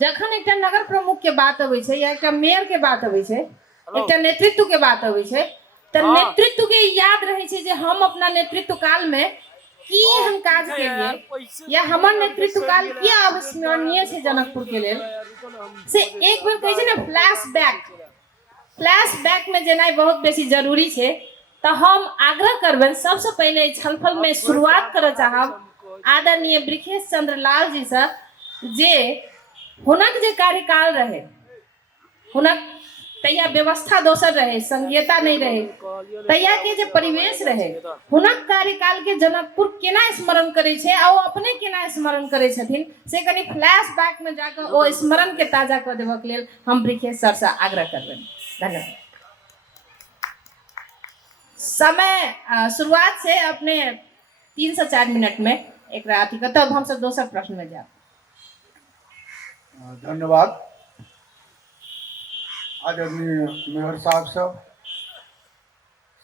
जखन एकटा नगर प्रमुख के बात अबै छै या एकटा मेयर के बात अबै छै, एकटा नेतृत्व के बात अबै छै, तऽ नेतृत्व के याद रहै छै जे हम अपना नेतृत्व काल में की एहन काज केलिए या हमर नेतृत्व काल किया अविस्मरणीय छै जनकपुर के लेल, से एक बेर कहै छै ने फ्लैशबैक में जेनाइ बहुत बेसी जरूरी छै। तऽ हम आग्रह करबनि सबसे पहले छलफल में शुरुआत करऽ चाहब आदरणीय ब्रिखेश चंद्र लाल जी से, जे हुनक जे कार्यकाल रहे, हुनक तैया व्यवस्था दोसर रहे, संघीयता नहीं रहे, तैया के जे परिवेश रहे, हुनक कार्यकाल के जनकपुर केना स्मरण करे छे आ ओ अपने केना स्मरण करे छथिन, से कनी फ्लैशबैक में जाकर ओ स्मरण के ताजा कऽ देबक लेल हम ब्रिखेश सर से आग्रह करबनि। धन्यवाद। समय शुरुआत से अपने 3 से 4 मिनट में एक अथी कर, तब हम सब दोसर प्रश्न में जाब। धन्यवाद आदरणीय मेयर साहब सब,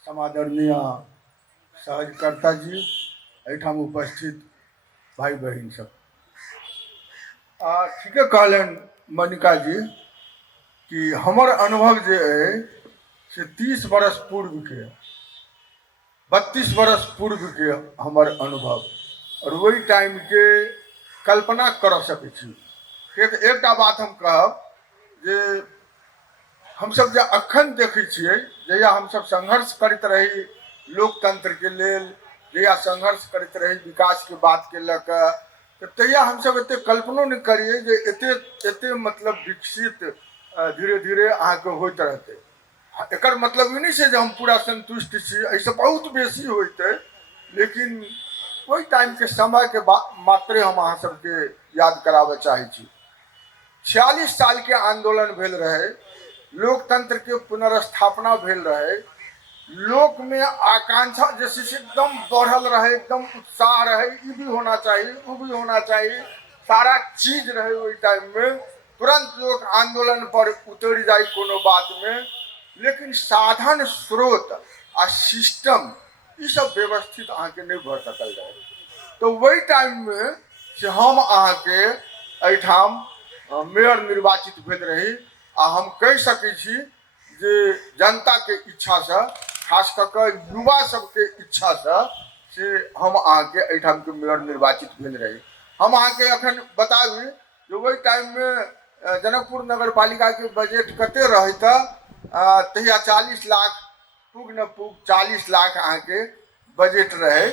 समादरणीय सहजकर्ता जी, एठाम उपस्थित भाई बहन सब। ठीके कहलन मनिका जी कि हमर अनुभव जे है से 30 बरस पूर्व के, 32 बरस पूर्व के हमर अनुभव, और वही टाइम के कल्पना कर सकै छी। एक बात हम कहब जे हम सब जे अखन देखै छियै, जहिया हम सब संघर्ष करैत रही लोकतंत्र के लेल, जहिया संघर्ष करैत रही विकास के बात के लऽ कऽ, तऽ तहिया हम सब एते कल्पनो नहीं करिए जे एते मतलब विकसित धीरे धीरे अहाँके होइत रहते। एकर मतलब ई नहीं छै जे हम पूरा संतुष्ट छी, ऐसे बहुत बेसी होते, लेकिन ओहि टाइम के समय के मात्रे हम अहाँ सबके याद कराबे चाहे छी। 46 साल के आंदोलन भेल रहे, लोकतंत्र के पुनर्स्थापना भेल रहे, लोक में आकांक्षा जैसे से एकदम बढ़ल रहे, एकदम उत्साह रहे, ये भी होना चाहिए, वो भी होना चाहिए, सारा चीज रहे। वही टाइम में तुरंत लोग आंदोलन पर उतर जाए कोनो बात में, लेकिन साधन स्रोत आ सिस्टम ये सब व्यवस्थित अहाँ के नहीं भर सकल रहे। तो वही टाइम में से हम अहाँ के एठाम मेयर निर्वाचित भेल रही, आ हम कह सकै छी जे जनता के इच्छा से, खास कर युवा सबके इच्छा से हम अहाँ के एठाम के मेयर निर्वाचित भेल रही। हम अहाँ के अखन बताबी जे वही टाइम में जनकपुर नगर पालिका के बजट कते रहे, तहिया 40 लाख पुग न पुग 40 लाख अहाँ के बजट रहे,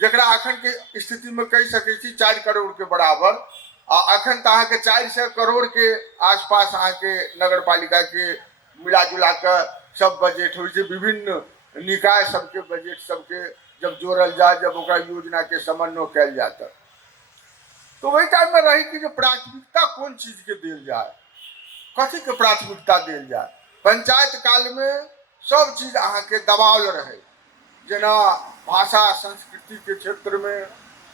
जकरा अखन के स्थिति में कह सकै छी 4 करोड़ के बराबर। आ अखन तो अहाँ के 400 करोड़ के आसपास अहाँ के नगर पालिका के मिला जुला कर सब बजट हो, विभिन्न निकाय सबके बजट सबके जब जोड़ल जाए, जब ओकरा योजना के समन्वय कैल जाता, तो वही टाइम में रही कि जो प्राथमिकता कौन चीज के दिल जाए, कथी के प्राथमिकता दिल जाए। पंचायत काल में सब चीज अहाँ के दबाव रहे, जेना भाषा संस्कृति के क्षेत्र में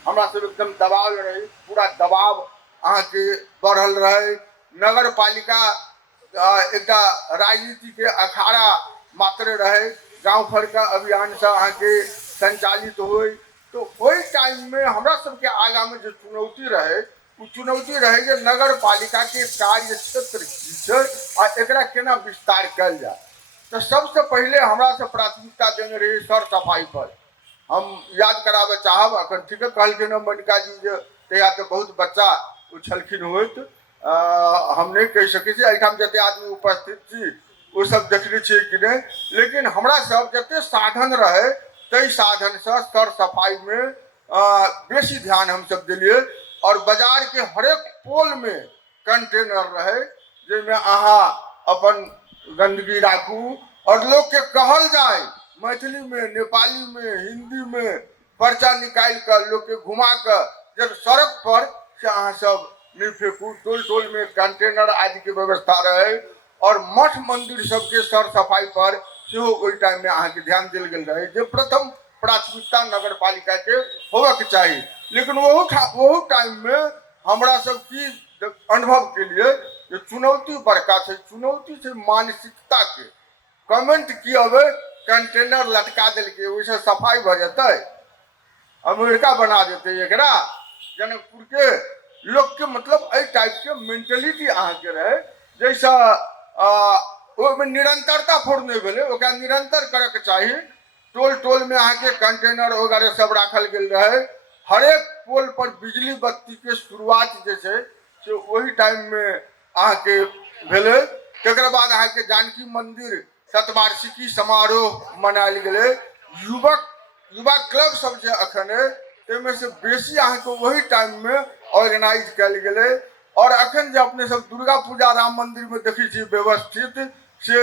हमरा सब एकदम दबाव रहे, पूरा दबाव अहाँ के बढ़ल रहे। नगर पालिका एकटा राजनीति के अखाड़ा मात्र रहे, गांव घर का अभियान से अहाँ के संचालित होई। तो वही टाइम में हमरा सबके आगा में जो चुनौती रहे, वो चुनौती रहे जे नगर पालिका के कार्य क्षेत्र की छै आ एकरा केना विस्तार कल जाए। तो सबसे पहले हमरा से प्राथमिकता देने रही सर सफाई पर। हम याद कराबे चाहब, अखन ठीक कहलखिन मनिका जी जे तहिया तो बहुत बच्चा छलखिन होइत, हम नहीं कह सकै छी एठाम जते आदमी उपस्थित छी वो सब देखने छियै कि नहीं, लेकिन हमरा सब जते साधन रहे तई साधन से सर सफाई में बेसी ध्यान हम सब दिलिए। और बाजार के हरेक पोल में कंटेनर रहे, जिसमें अहाँ अपन गंदगी राखू, और लोग के कहल जाए मैथिली में, नेपाली में, हिंदी में पर्चा निकाल कर लोग के घुमा कर जब सड़क पर से अहाँ सब नहीं फेंकू। टोल टोल में कंटेनर आदि के व्यवस्था रहे, और मठ मंदिर सबके सर सफाई पर वही टाइम में अहाँ के ध्यान दिल गेल रहे, जो प्रथम प्राथमिकता नगर पालिका के होबक चाहिए। लेकिन वो टाइम में हमरा सब की अनुभव के लिए जो चुनौती बड़का है, चुनौती से मानसिकता के कमेंट की अब कंटेनर लटका दिल के वैसे सफाई भ जाते, अमेरिका बना देते एकरा जनकपुर के, लोग के मतलब एहि टाइप के मेंटेलिटी अहाँ के रहे जैसा ओहिमे निरंतरता फोड़ नहीं भेलै, ओकरा निरंतर करऽ के चाही। टोल टोल में अहाँ के कंटेनर वगैरह सब राखल गेल रहे, हरेक पोल पर बिजली बत्ती के शुरुआत जे छै से वही टाइम में अहाँ के भेलै। तकर बाद अहाँ के जानकी मंदिर शतवार्षिकी समारोह मनायल गेलै। युवा क्लब सब जे अखन है ताहिमे से बेसी अहाँ के वही टाइम में ऑर्गेनाइज कयल गेलै। और अखन जे अपने सब दुर्गा पूजा राम मंदिर में देखै छी व्यवस्थित से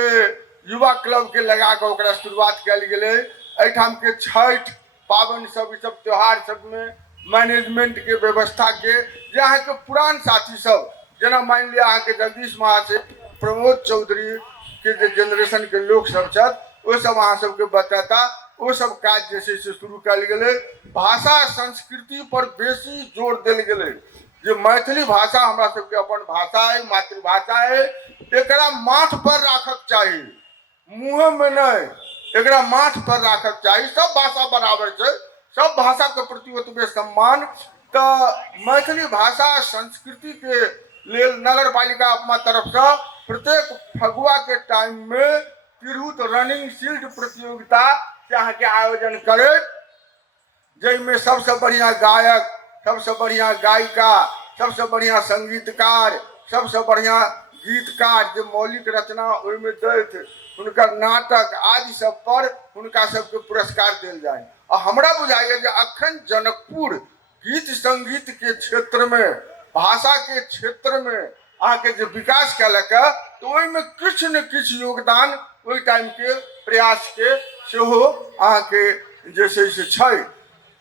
युवा क्लब के लगा के ओकरा शुरुआत कयल गेलै। एहिठाम के छठि पाबनि सब ई सब त्योहार सब में मैनेजमेंट के व्यवस्था के जे अहाँ के पुरान साथी सब जेना मान लिया अहाँ के जगदीश महाशय, प्रमोद चौधरी के जे जनरेशन के लोग सब छथि वो सब अहाँ सबके बताता। वो सब काज जे छै से शुरू कयल गेलै। भाषा संस्कृति पर बेसी जोर देल गेलै जे मैथिली भाषा हमरा सबके अपन भाषा है, मातृभाषा है, एकरा माथ पर राखक चाही, मुँह में नहीं, एकरा माथ पर राखक चाही। सब भाषा बराबर छै, सब भाषा के प्रति ओतबे सम्मान। तो मैथिली भाषा संस्कृति के लेल नगर पालिका अपना तरफ से प्रत्येक फगुआ के टाइम में तिरहुत रनिंग शील्ड प्रतियोगिता के अहाँ के आयोजन करे, जैमें सबसे बढ़िया गायक, सबसे बढ़िया गायिका, सबसे बढ़िया संगीतकार, सबसे बढ़िया गीतकार जे मौलिक रचना ओहिमे दैत हुनकर नाटक आदि सब पर हुनका सबके पुरस्कार देल जाए। और हमरा बुझाइए जे अखन जनकपुर गीत संगीत के क्षेत्र में, भाषा के क्षेत्र में अहाँ के जे विकास कयलक तो ओहिमे किछु न किछु योगदान ओहि टाइम के प्रयास के सेहो अहाँ के जे छै।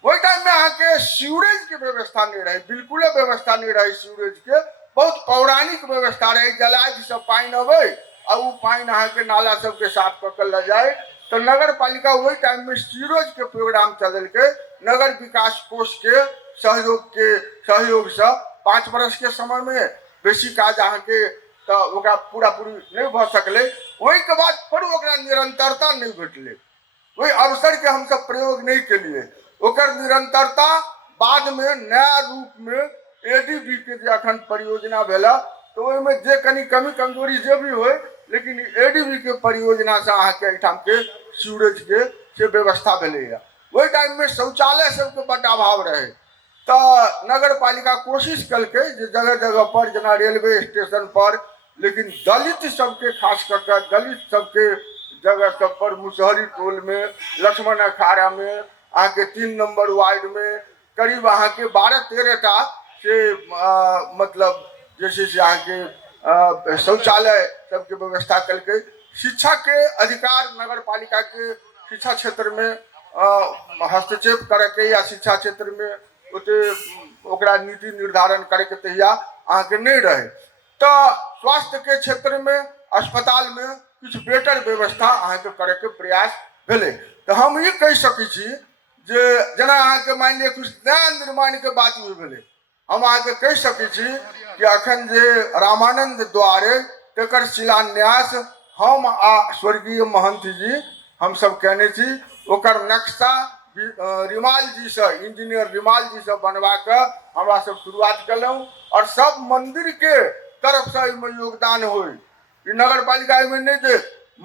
वही टाइम में अहाँ के सीवरेज के व्यवस्था नहीं रहे, बिल्कुल व्यवस्था नहीं रहे सीवरेज के। बहुत पौराणिक व्यवस्था रहे, जलाज से पानी अबे और वो पानी अहाँ के नाला सब के साफ कऽ ल जाए। तो नगर पालिका वही टाइम में सीवरेज के प्रोग्राम चल के नगर विकास कोष के सहयोग से 5 वर्ष के समय में बेसी काज अहाँ के तो ओकरा पूरा पूरी नहीं भ सकले। वही के बाद फिर ओकरा निरंतरता नहीं भेटले, वही अवसर के हम सब प्रयोग नहीं के लिए ओकर निरंतरता बाद में नया रूप में एडीबी के जे अखन परियोजना भेला तो ओहिमे जे कनी कमी कमजोरी जे भी होय, लेकिन एडीबी के परियोजना से अहाँ के एहिठाम के सीवरेज के से व्यवस्था भेलैया। वही टाइम में शौचालय सबके बड़ अभाव रहे तो नगर पालिका कोशिश कलकै जे जगह जगह पर जेना रेलवे स्टेशन पर, लेकिन दलित सबके खास करके दलित सबके जगह सब पर मुसहरी टोल में, लक्ष्मण अखाड़ा में, अहाँ के 3 नंबर वार्ड में करीब अहाँ के 12-13 टा से मतलब जैसे से अहाँ के शौचालय सबके व्यवस्था कलकै। शिक्षा के अधिकार नगर पालिका के शिक्षा क्षेत्र में हस्तक्षेप करे के या शिक्षा क्षेत्र में ओते ओकरा नीति निर्धारण करे के तहिया अहाँ के नहीं रहे। तो स्वास्थ्य के क्षेत्र में, अस्पताल में कुछ बेटर व्यवस्था अहाँ के करे के प्रयास भेले। तो हम ये कह सकै छी जे जेना अहाँ के मान लिया कुछ नया निर्माण के बात हुई भेले, हम अहाँ के कह सकै छी कि अखन जे रामानंद द्वारे तकर शिलान्यास हम आ स्वर्गीय महंत जी हम सब कहने छी। ओकर नक्शा रिमाल जी से, इंजीनियर रिमाल जी से बनवा के हमरा सब शुरुआत कलहुँ और सब मंदिर के तरफ से इमे योगदान हो। नगर पालिका में नहीं जे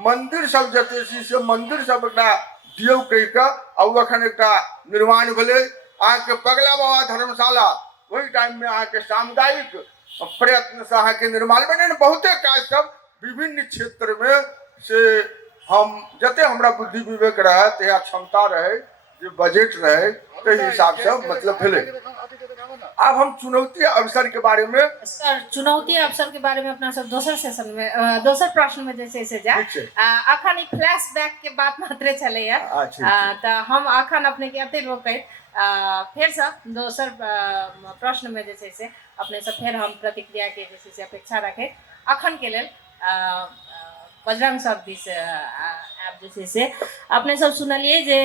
मंदिर सब जते छी से मंदिर सब एकटा दियौ कह के और अखन एकटा निर्माण भेले। अहाँ के पगला बाबा धर्मशाला वही टाइम में अहाँ के सामुदायिक प्रयत्न से अहाँ के निर्माण में बहुते काज सब विभिन्न क्षेत्र में से हम जते हमरा बुद्धि विवेक रहे तया क्षमता रहे जो बजट रहे ते हिसाब से मतलब भेले। अब हम चुनौती अवसर के बारे में सर, चुनौती अवसर के बारे में अपना सब दोसर सेशन में दोसर प्रश्न में जैसे से जा अखन फ्लैशबैक के बात मात्रे चले तो हम अखन अपने के अते रोके फिर से दोसर प्रश्न में जैसे से अपने से फिर हम प्रतिक्रिया के जैसे से अपेक्षा रखे। अखन के लेल बजरंग सब दिस आप जैसे से अपने सब सुनलिए जे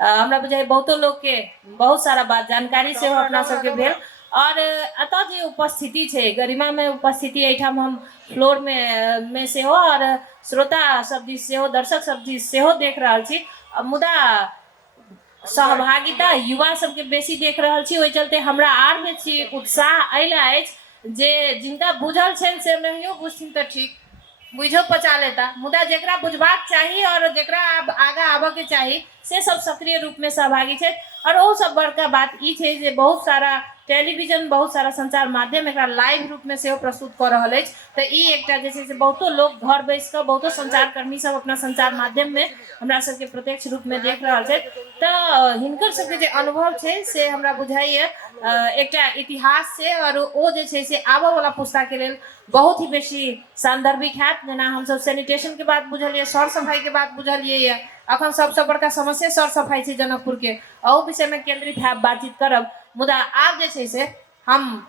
हमरा बुझाइ बहुतो लोग के बहुत सारा बात जानकारी से हो अपना सबके भेल और अतः जे उपस्थिति छै गरिमा में उपस्थिति एठाम हम फ्लोर में से हो और श्रोता सब दिस से हो, दर्शक सब दिस से हो देख रहा छी। मुदा सहभागिता युवा सबके बेसी देख रहल छी, ओहि चलते हमरा आर में छी उत्साह अइला अछि जे जिनका बुझल छनि से नहियो बुझथिन तऽ ठीक, बुझो पचा लेता, मुदा जेकरा बुझबाक चाही और जेकरा आगा आबऽ के चाही से सब सक्रिय रूप में सहभागी छै। और ओ सब बड़का बात ई छै जे बहुत सारा टेलीविजन, बहुत सारा संचार माध्यम एकरा लाइव रूप में सेहो प्रस्तुत कऽ रहल अछि। तऽ ई एकटा जे छै से बहुतो लोग घर बैस कऽ, बहुतो संचार कर्मी सब अपना संचार माध्यम में हमरा सबके प्रत्यक्ष रूप में देख रहल छै। तऽ हिनकर सबके जे अनुभव छै से हमरा बुझाइए एकटा इतिहास छै, और ओ जे छै से आबऽ वाला पुस्ता के लेल बहुत ही बेसी सान्दर्भिक हैत। जेना हमसब सैनिटेशन के बात बुझलियै, सर सफाई के बात बुझलियै यऽ, अखन सबसे बड़का समस्या सर सफाई छै जनकपुर के, अहू विषय में केंद्रित हैब, बातचीत करब। मुदा आब जे छै से हम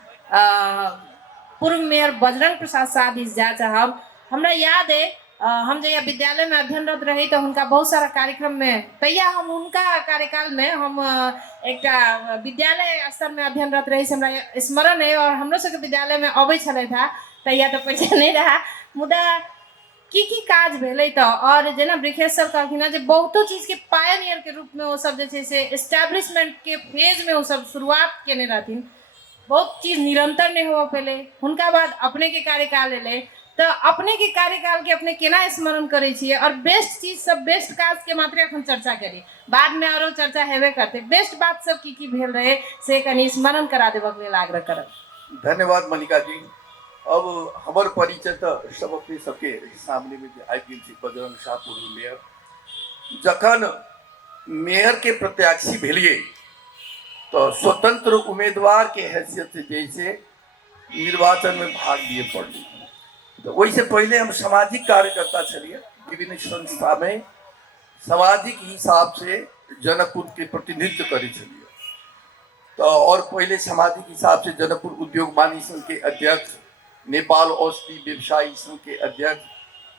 पूर्व mayor Bajrang Prasad Shah this जाय चाहब। हमरा याद है हम जहिया विद्यालय में अध्ययनरत रही तऽ हुनका बहुत सारा कार्यक्रम में, तहिया हम हुनका कार्यकाल में हम एकटा विद्यालय स्तर में अध्ययनरत रही से हमरा स्मरण है, और हमरो सबके विद्यालय में अबै छलथि है, तहिया तऽ पैसा नहीं रहा। मुदा की काज भेलै तऽ, और जेना ब्रिखेश सर कहलखिन हँ जे बहुतो चीज के पायनियर के रूप में वो सब जे छै से एस्टैब्लिशमेंट के फेज में वो सब शुरुआत केने रहथिन, बहुत चीज निरंतर नहीं हो पेले। हुनका बाद अपने के कार्यकाल एले, तो अपने के कार्यकाल के अपने केना स्मरण करे छिए, और बेस्ट चीज सब, बेस्ट काज के मात्र अखन चर्चा करी, बाद में आरो चर्चा हेबे करते। बेस्ट बात सब की भेल रहे से कनी स्मरण करा देबक लेल आग्रह करब। धन्यवाद मल्लिका जी। अब हमार परिचय तो सब अपने सबके सामने में आई गेल छी। बजरंग शाह पूर्व मेयर, जखन मेयर के प्रत्याशी भेलिए तो स्वतंत्र उम्मीदवार के हैसियत से जैसे निर्वाचन में भाग लिए पड़ली, तो वैसे पहले हम सामाजिक कार्यकर्ता छलिए, विभिन्न संस्था में सामाजिक हिसाब से जनकपुर के प्रतिनिधित्व करे छलिए। तो और पहले सामाजिक हिसाब से जनकपुर उद्योग वाणिज्य संघ के अध्यक्ष, नेपाल औषधि व्यवसायी संघ के अध्यक्ष,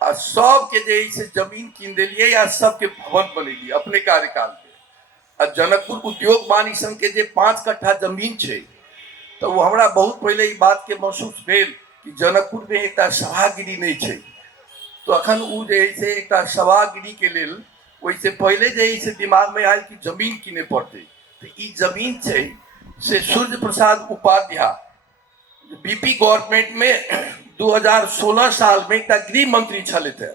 आ सबके जे जमीन कीन दिलिए या सबके भवन बनेलिए अपने कार्यकाल में। आ जनकपुर उद्योग वाणिज्य संघ के जे 5 कट्ठा जमीन है, तो वो हमरा बहुत पहले ई बात के महसूस भेल कि जनकपुर में एक सभागिरी नहीं है। तो अखन उ जे एक सभागिरी के लेल वैसे पहले जे दिमाग में आयल कि जमीन किने पड़ते। तो ई जमीन है से सूर्य प्रसाद उपाध्याय बीपी गवर्नमेंट में 2016 साल में एक गृह मंत्री छले थे,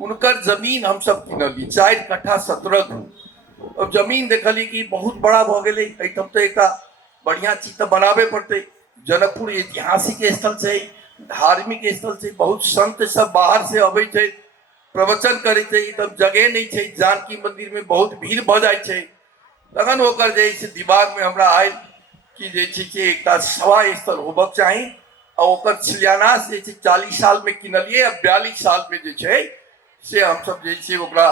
उनकर जमीन हम सब किनली 4 कट्ठा 17 धूर। अब जमीन देखली कि बहुत बड़ा भ गए, एकदम तो एक बढ़िया चीज तो बनाबे पड़ते। जनकपुर ऐतिहासिक स्थल से, धार्मिक स्थल से, बहुत संत सब बाहर से अबै छै, प्रवचन करे छै, तब जगह नहीं छै, जानकी मंदिर में बहुत भीड़ भ जाए छै। तखन ओकर जे दिमाग में हमरा आयल कि जे एक सभा स्थल होबक चाही, और ओकर शिलान्यास 40 साल में किनलिए, 42 साल में से हम सब ओकरा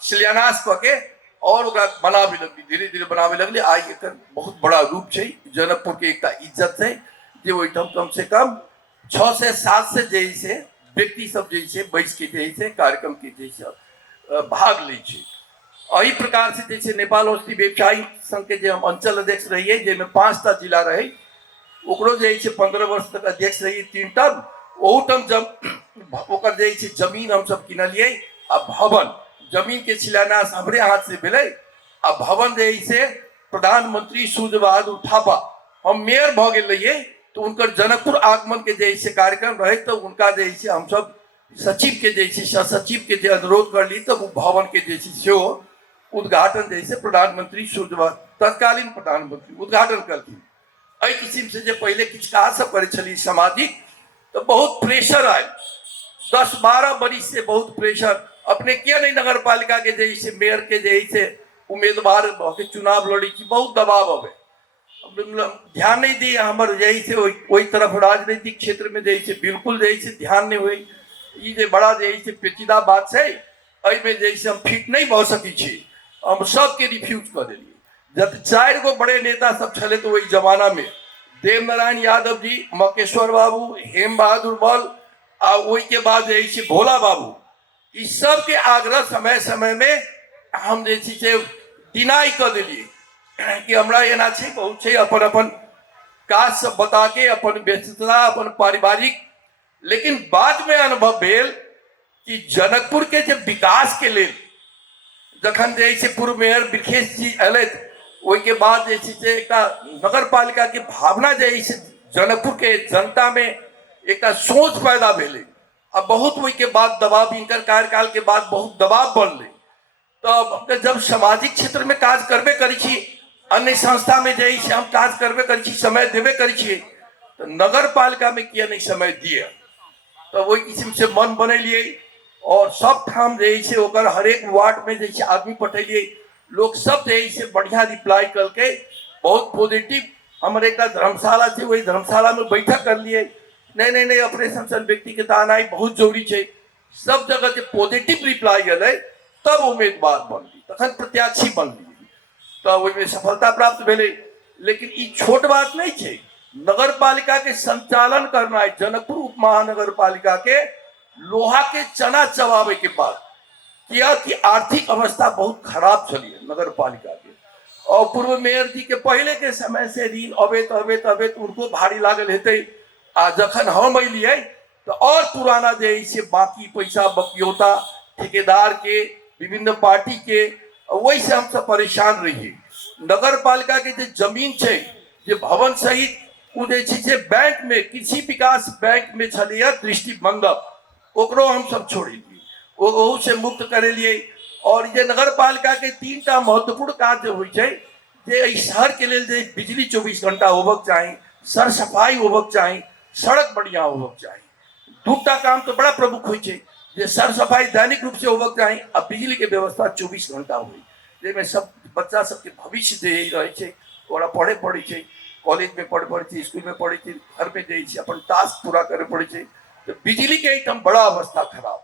शिलान्यास क के और ओकरा बनाबे लगली, धीरे धीरे बनाबे लगली। आज एक बहुत बड़ा रूप है, जनकपुर के एक इज्जत है जे ओहिठाम कम से कम 6 से 7 से व्यक्ति सब बैस के कार्यक्रम के भाग ले। एही प्रकार से नेपाल औषधि व्यवसायी संघ के हम अंचल अध्यक्ष रहिए, जेमें 5टा जिला रहे, ओकरो 15 वर्ष तक अध्यक्ष रहिए 3 टर्म। ओहू टर्म जब ओकर जमीन हम सब किनलिए, आ भवन जमीन के शिलान्यास हमरे हाथ से भेले, आ भवन प्रधानमंत्री सूर्य बहादुर थापा हम मेयर भ गेल रहिए, तो उनकर जनकपुर आगमन के कार्यक्रम रहे, तो उनका हम सब सचिव के सचिव के अनुरोध कर ली, तो वो भवन के उद्घाटन प्रधानमंत्री सूर्य तत्कालीन प्रधानमंत्री उद्घाटन करती। एहि किस्म से पहले किछ काज सब करे छली सामाजिक, तो बहुत प्रेशर आयल, 10-12 बरिस से बहुत प्रेशर। अपने किया नहीं नगर पालिका के मेयर के उम्मीदवार के चुनाव लड़ी की बहुत दबाव अबे, ध्यान नहीं दी हमारे वही तरफ राजनीतिक क्षेत्र में बिल्कुल ध्यान नहीं हुई। ये बड़ा पेचीदा बात है, में हम फिट नहीं भ सकी, हम सबके रिफ्यूज कर दिलिए। जब 4 गो बड़े नेता सब छले, तो वही जमाना में देव नारायण यादव जी, मकेश्वर बाबू, हेम बहादुर बल, आ वही के बाद भोला बाबू, इस सब के आग्रह समय समय में हम डिनाई कर दिलिए कि हमरा एना बहुत अपन अपन काज सब बता के, अपन व्यस्तता, अपन पारिवारिक। लेकिन बाद में अनुभव भेल कि जनकपुर के विकास के लिए जखन जे छै पूर्व मेयर ब्रिखेश जी अयलथि ओहिके बाद जे छै से एकटा नगर पालिका के भावना जे छै जनकपुर के जनता में एकटा सोच पैदा भेलै आ बहुत ओहिके बाद दबाव हिनकर कार्यकाल के बाद बहुत दबाव बनलै तो जब सामाजिक क्षेत्र में काज करबे करै छी अन्य संस्था में जे छै हम काज करबे करै छी समय देबे करै छियै तो नगर पालिका में किया नहीं समय दिए तो वही किस्म से मन बनेलिए और सब ठाम जे छै ओकर हरेक वार्ड में जे छै आदमी पठेलिए लोग सब जे छै बढ़िया रिप्लाई करके बहुत पॉजिटिव हमारे एक धर्मशाला है वही धर्मशाला में बैठक कर लिए नहीं ऑपरेशन सन व्यक्ति के आनाई बहुत जरूरी है सब जगह से पॉजिटिव रिप्लाई अल तब उम्मीदवार बनली तखन प्रत्याशी बनली तो ओहिमे सफलता प्राप्त भेलै लेकिन ई छोट बात नहीं है नगर पालिका के संचालन करना जनकपुर उप महानगर पालिका के लोहा के चना चबावे के बाद किया कि आर्थिक अवस्था बहुत खराब चली नगर पालिका के और पूर्व मेयर जी के पहले के समय से ऋण अबैत उनको भारी लागल हेतै आ जखन हम अलियै तो और पुराना जे से बाकी पैसा बकियोता ठेकेदार के विभिन्न पार्टी के वही से हम सब परेशान रहिए नगर पालिका के जो जमीन है जे भवन सहित उ जे छै से बैंक में कृषि विकास बैंक में छलिए दृष्टि मंडप ओकरो हम सब छोड़ेलिए ओहू से मुक्त करेलिए और ये नगर पालिका के 3टा महत्वपूर्ण काज जो होइ छै जे शहर के लेल जे बिजली 24 घंटा होबक चाही सर सफाई होबक चाही सड़क बढ़िया होबक चाही 2टा काम तो बड़ा प्रमुख होइ छै जे सर सफाई दैनिक रूप से होबक चाही आ बिजली के व्यवस्था 24 घंटा हो जेमें सब बच्चा सबके भविष्य जे रहे छै ओकरा पढ़े पड़े छै कॉलेज में पढ़े पड़े छै स्कूल में पढ़े छै घर में जे छै अपन टास्क पूरा करे पड़े छै तो बिजली के एकदम बड़ा अवस्था खराब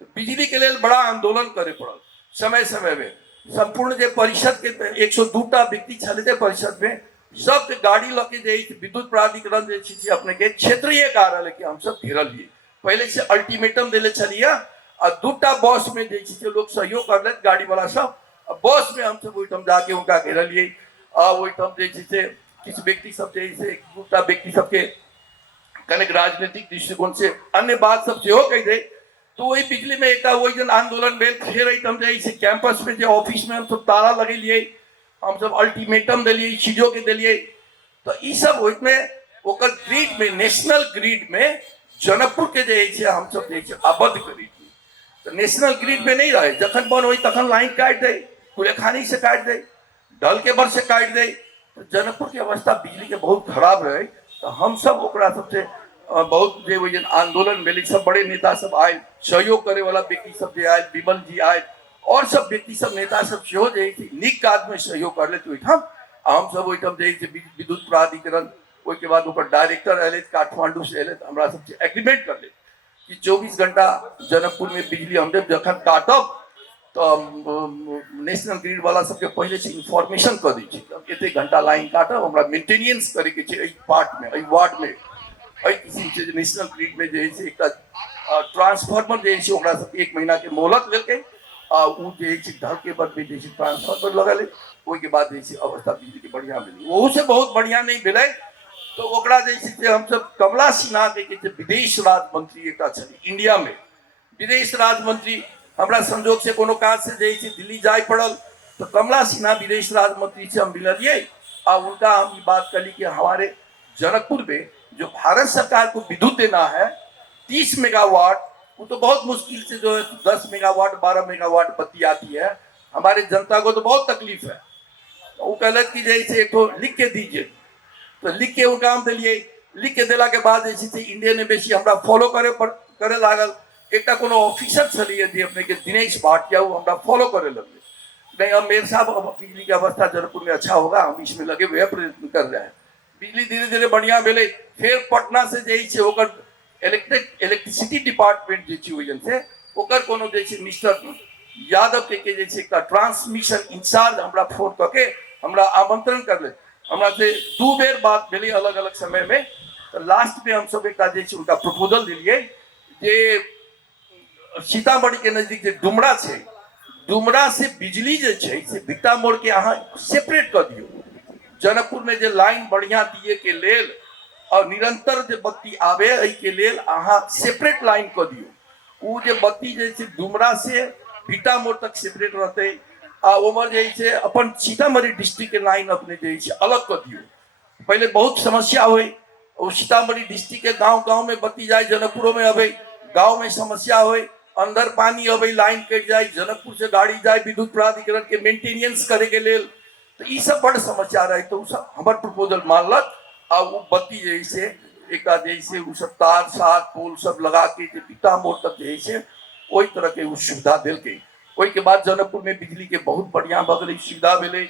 तो बिजली के लेल बड़ा आंदोलन करे पड़ल समय समय में संपूर्ण जे परिषद के 102टा व्यक्ति छले परिषद में सबके गाड़ी लके जे विद्युत प्राधिकरण जे छै अपने के क्षेत्रीय कार्यालय के हम सब घेरल लिए पहले से अल्टीमेटम दिले छलिए आ 2टा बस में जे छै लोग सहयोग करले गाड़ी वाला सब बस में हम सब ओइठम जाके उनका घेरलिए आ ओइठम जे छै किस व्यक्ति सब जे 2टा व्यक्ति सबके कनेक राजनीतिक दृष्टिकोण से अन्य बात सब सेहो कह दे तो वही बिजली में एक वही जन आंदोलन भेल फिर एकदम जे कैंपस में जो ऑफिस में हम सब ताला लगेलिए हम सब अल्टीमेटम दिलिए चीजों के दिलिए तो ई सब ओइमे ओकर ग्रिड में नेशनल ग्रिड में जनकपुर के जे छै हम सब जे छै आबद्ध करी तो नेशनल ग्रिड में नहीं रहे जखन बन हो तखन लाइन काट दे कुलेखानी से काट दे ढल के बर से काट दे तो जनकपुर की अवस्था बिजली के बहुत खराब रहे तो हम सब ओकरा सबसे बहुत जे वही आंदोलन भेल सब बड़े नेता सब आए सहयोग करे वाला व्यक्ति सब जे आए विमल जी आए और सब व्यक्ति सब नेता सब सेहो जे नीक काज में सहयोग कर लेते ओहिठाम हम सब ओहिठाम जे विद्युत प्राधिकरण ओहिके बाद ओकर डायरेक्टर अयले काठमांडू से अयले हमरा सबसे एग्रीमेंट कर ले कि 24 घंटा जनकपुर में बिजली हम जखन काटब तो नेशनल ग्रिड वाला सबके पहले से इन्फॉर्मेशन कर दी एते घंटा लाइन काटब हमरा मेंटेनेंस करे के छै पार्ट में वार्ड में किसी से नेशनल ग्रिड में जे है एक ट्रांसफार्मर जे है ओकरा सब 1 महीना के मोहलत लेके उ जे ढल के बाद में जे ट्रांसफार्मर लगा ले ओके बाद जे अवस्था बिजली के बढ़िया मिली वहू से बहुत बढ़िया नहीं मिले तो ओकरा जे हम सब कमला सिन्हा के विदेश राज्य मंत्री एक इंडिया में विदेश राज्य मंत्री हमरा संजोग से कोनो काज से जे दिल्ली जाए पड़ल तो कमला सिन्हा विदेश राज्य मंत्री से हम मिलिए और उनका हम ये बात करी कि हमारे जनकपुर में जो भारत सरकार को विद्युत देना है 30 मेगावाट वो तो बहुत मुश्किल से जो है 10 मेगावाट 12 मेगावाट बत्ती आती है हमारे जनता को तो बहुत तकलीफ है तो वो कहलत कि जैसे एक तो लिख के दीजिए तो लिख के उनका हम दिलिए लिख के दिला के बाद जैसे इंडियन एम्बेसी हमरा फॉलो करे लागल एक कोनो ऑफिसर छलिए जे अपने के दिनेश भाटिया वो हमरा फॉलो करे लगले नहीं अब मेरे साहब अब बिजली की अवस्था जनकपुर में अच्छा होगा हम इसमें लगे हुए प्रयत्न कर रहे हैं बिजली धीरे धीरे बढ़िया भेले फिर पटना से जे ओकर इलेक्ट्रिसिटी डिपार्टमेंट जे वजन से ओकर कोनो जे मिस्टर यादव के जे एक ट्रांसमिशन इंचार्ज हमरा फोन करके हमरा आमंत्रण कर ले हमरा से 2 बेर बात भेली अलग अलग समय में तो लास्ट में हम सब एक उनका प्रपोजल दिलिए जे सीतामढ़ी के नजदीक जे डुमरा है डुमरा से बिजली जे छै से भिट्टा मोड़ के अहाँ सेपरेट कर दियो जनकपुर में जे लाइन बढ़िया दिए के लेल और निरंतर जे बत्ती आवे एहि के लेल अहाँ सेपरेट लाइन कर दियो उ जे बत्ती जे छै डुमरा से भिट्टा मोड़ तक सेपरेट रहते आ ओमर जे छै अपन सीतामढ़ी डिस्ट्रिक्ट के लाइन अपने जे छै अलग कर दियो। पहले बहुत समस्या हुई, वो सीतामढ़ी डिस्ट्रिक्ट के गांव गांव में बत्ती जाए, जनकपुरों में अबे गांव में समस्या हुई, अंदर पानी अबे लाइन कट जाए, जनकपुर से गाड़ी जाए विद्युत प्राधिकरण के मेंटेनेंस करे के लेल, तो ये सब बड़ समस्या रहे। तो सब हमार प्रपोजल मानलक आ वो बत्ती जैसे एक जैसे वो सब तार सार पोल सब लगा के पिता मोड़ तक जैसे वही तरह के वो सुविधा दिल के। वही के बाद जनकपुर में बिजली के बहुत बढ़िया बगल सुविधा मिले।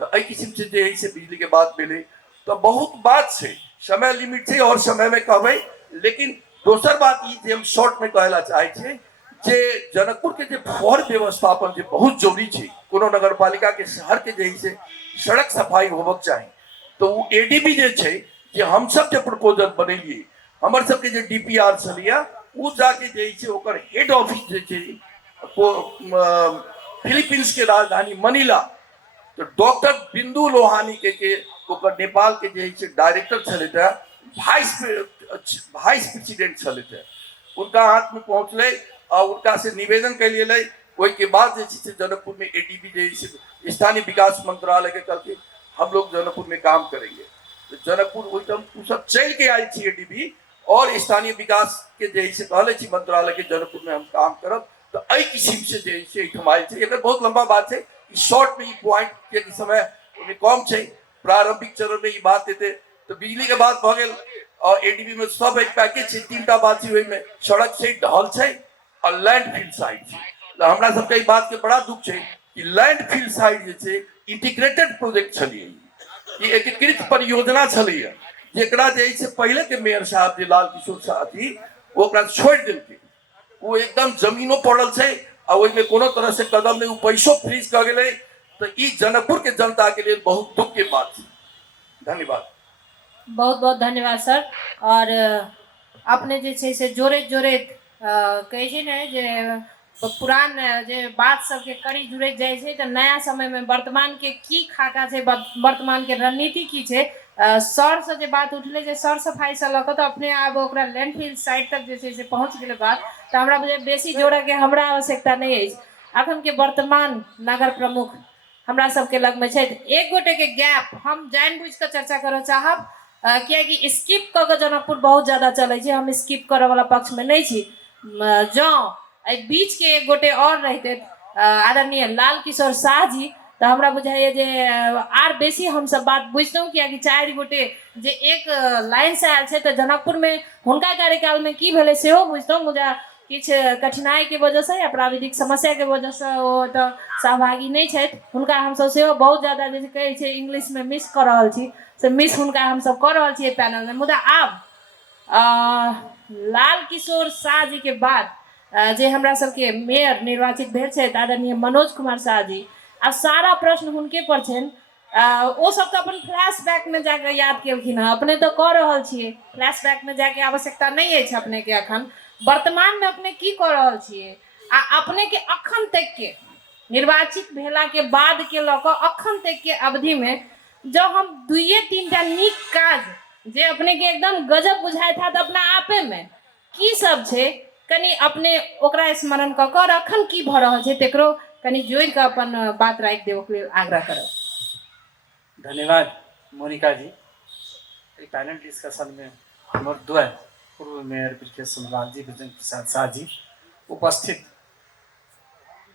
तो अ किस्म से जैसे बिजली के बात मिले तो बहुत बात से समय लिमिट है और समय में कहबे। लेकिन दोसर बात ये हम शॉर्ट में कहला चाहे छे जे जनकपुर के जे फौर व्यवस्थापन जे बहुत जरूरी है। कोनो नगर पालिका के शहर के जैसे सड़क सफाई होबक चाहिए। तो वो एडीबी जे छै जे हम सब जे प्रपोजल बनेलिए हमर सब के जे डीपीआर छलिया वो जाके जे छै ओकर हेड ऑफिस जे छै फिलीपींस के राजधानी मनीला, तो डॉक्टर बिंदु लोहानी के ओकर नेपाल के जे छै डायरेक्टर छले थे, वाइस प्रेसिडेंट छले थे, उनका हाथ में पहुंचले और उनका से निवेदन के लिए वही के बाद जे छै जनकपुर में एडीबी जे छै स्थानीय विकास मंत्रालय के कल के हम लोग जनकपुर में काम करेंगे। तो जनकपुर वही सब चल के आयल छी एडीबी और स्थानीय विकास के जे छै कहले छी मंत्रालय के जनकपुर में हम काम करब। तो अ किस्म से जे छै एठम आयल छै। एकर बहुत लंबा बात है, शॉर्ट में पॉइंट के समय कम है। प्रारंभिक चरण में ये बात देते तो बिजली के बात भ गेल और एडीबी में सब एक पैकेज है। 3टा बात है, में सड़क से ढल है और लैंडफिल साइड है। तो हमरा सबके बात के बड़ा दुख है कि लैंडफिल साइड जे छै इंटीग्रेटेड प्रोजेक्ट छलिए, ये एकीकृत परियोजना छलिए, जेकरा जे से पहले के मेयर साहब जे लाल किशोर साथी ओकरा छोड़ देलके। वो एकदम जमीनों पड़ल है और ओहिमे कोनो तरह से कदम नहीं, पैसों फ्रीज कर गए। तो ये जनकपुर के जनता के लिए बहुत दुख की बात है। धन्यवाद। बहुत बहुत धन्यवाद सर। और अपने जे छै से जोरे जोरे कहै छै ने जे पुरान जे बात सबके कड़ी जुड़ैत जाइ छै, तो नया समय में वर्तमान के की खाका छै, वर्तमान के रणनीति की छै, सर से जे बात उठले जे सर सफाई से लऽ कऽ तो अपने आब ओकरा लैंडफिल साइड तक जे छै से पहुँच गेलै बात। तो हमरा बुझे बेसी जोड़े के हमरा आवश्यकता नहीं है। अखन के वर्तमान नगर प्रमुख हमरा सबके लग में छै। एक गोटे के गैप हम जानबूझ के चर्चा करऽ चाहब, कियाकि स्किप कऽ के जनकपुर बहुत ज्यादा चलै छै, हम स्किप करऽ वाला पक्ष में नहीं छी। जँ बीच के एक गोटे और रहते आदरणीय लाल किशोर शाह जी, तो हमरा बुझाइए जे आर बेसी हम सब बात बुझतौं, कियाकि 4 गोटे जे एक लाइन से आयल छै, तो जनकपुर में हुनका कार्यकाल में की भेलै सेहो बुझतौं। मुझा किछ कठिनाई के वजह से या प्राविधिक समस्या के वजह से वो तो सहभागी नहीं छथि। हुनका हम सब सेहो बहुत ज्यादा जे कहै छै इंग्लिश में मिस कर रहल छी, से मिस हुनका हम सब कर रहल छी पैनल में। मुदा आब लाल किशोर शाह जी के बाद जे हमरा सबके मेयर निर्वाचित भेल छै आदरणीय मनोज कुमार शाह जी, आ सारा प्रश्न हुनके पर छनि। ओ सब तो अपन फ्लैशबैक में जाके याद केलखिन हँ, अपने तो कऽ रहल छियै। फ्लैशबैक में जाके आवश्यकता नहीं है अपने के। अखन वर्तमान में अपने की कऽ रहल छियै आ अपने के अखन तक के निर्वाचित भेला के बाद के लऽ कऽ अखन तक के अवधि में जब हम 2-3टा नीक काज जे अपने के एकदम गजब बुझाइत हैत अपना आपे में की सब छै, कनी अपने ओकरा स्मरण कऽ कऽ अखन की भऽ रहल छै तेकरो कनी जोड़ि कऽ अपन बात राखि देबऽ के लेल आग्रह करब। धन्यवाद मोनिका जी। पैनल डिस्कशन में हमारे द्वय पूर्व मेयर ब्रिजेश चंद्र जी, विजय प्रसाद शाह जी उपस्थित,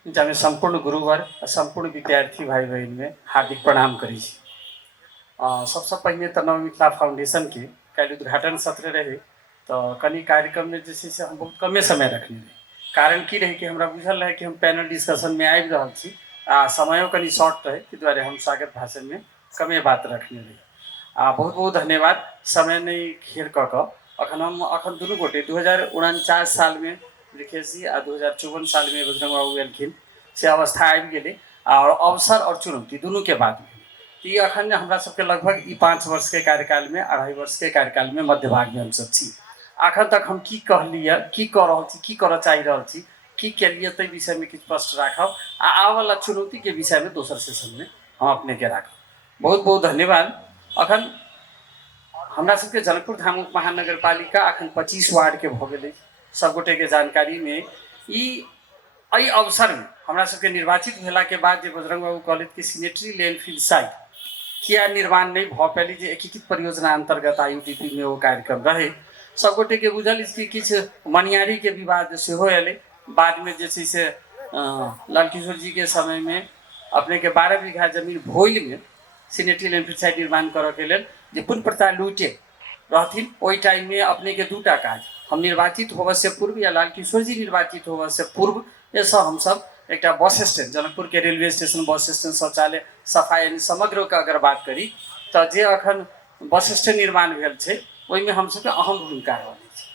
जामे संपूर्ण गुरुवर संपूर्ण विद्यार्थी भाई बहन में हार्दिक प्रणाम करी। सबसे पहले तो नव मिथिला फाउंडेशन के कल उद्घाटन सत्र रहे, तो कनी कार्यक्रम में जैसे से हम बहुत कमे समय रखने रहे। कारण की रहे कि हमरा बुझल रहे कि हम पैनल डिस्कशन में आबि रहल छी आ समयो कनी शॉर्ट रहे, कि द्वारे हम स्वागत भाषण में कमे बात रखने रही। बहुत बहुत धन्यवाद समय नहीं घेर कऽ अखन हम अखन दुनू गोटे 2049 साल में ब्रिकेश जी आ 2054 साल में बजरंग बाबू एलखिन, से अवस्था आबि गेलै और अवसर और चुनौती दुनू के बात भेल। ई अखन हमरा सबके लगभग 5 वर्ष के कार्यकाल में 2.5 वर्ष के कार्यकाल में मध्य भाग में हम सब छी। अखन तक हम की कहलिए, की कऽ रहल छी, की करऽ चाहि रहल छी, की केलिए ताहि विषय में किछु प्रश्न राखब आ आबऽवला चुनौती के विषय में दोसर सेशन में हम अपने के राखब। बहुत बहुत धन्यवाद। अखन हमरा सबके जनकपुर धाम उप महानगर पालिका अखन 25 वार्ड के भऽ गेलै। सब गोटे के जानकारी में ई अवसर में हमरा सबके निर्वाचित भेला के बाद जे बजरंग बाबू कॉलेज के सिनेटरी लैंडफिल साइट किया निर्माण नहीं भ पैली, जे एकीकृत परियोजना अंतर्गत IUDP में वो कार्यक्रम रहे सबगोटे के बुझल कि किछु मनियारी के विवाद सेहो एलै। बाद में जे छै से लाल किशोर जी के समय में अपने के 12 बीघा जमीन भोइल में सिनेटरी लैंडफिल साइट निर्माण करऽ के लेल जे पुन प्रथा लूटे रहथिन, ओहि टाइम में अपने के दूटा काज, हम निर्वाचित होबऽ से पूर्व या लाल किशोर जी निर्वाचित होबऽ से पूर्व ऐसा हम सब एक बस स्टैंड, जनकपुर के रेलवे स्टेशन बस स्टैंड, शौचालय, सफाई यानी समग्र के अगर बात करी तो जे अखन बस स्टैंड निर्माण भेल छै ओहिमे हम सबके अहम भूमिका रहल छै।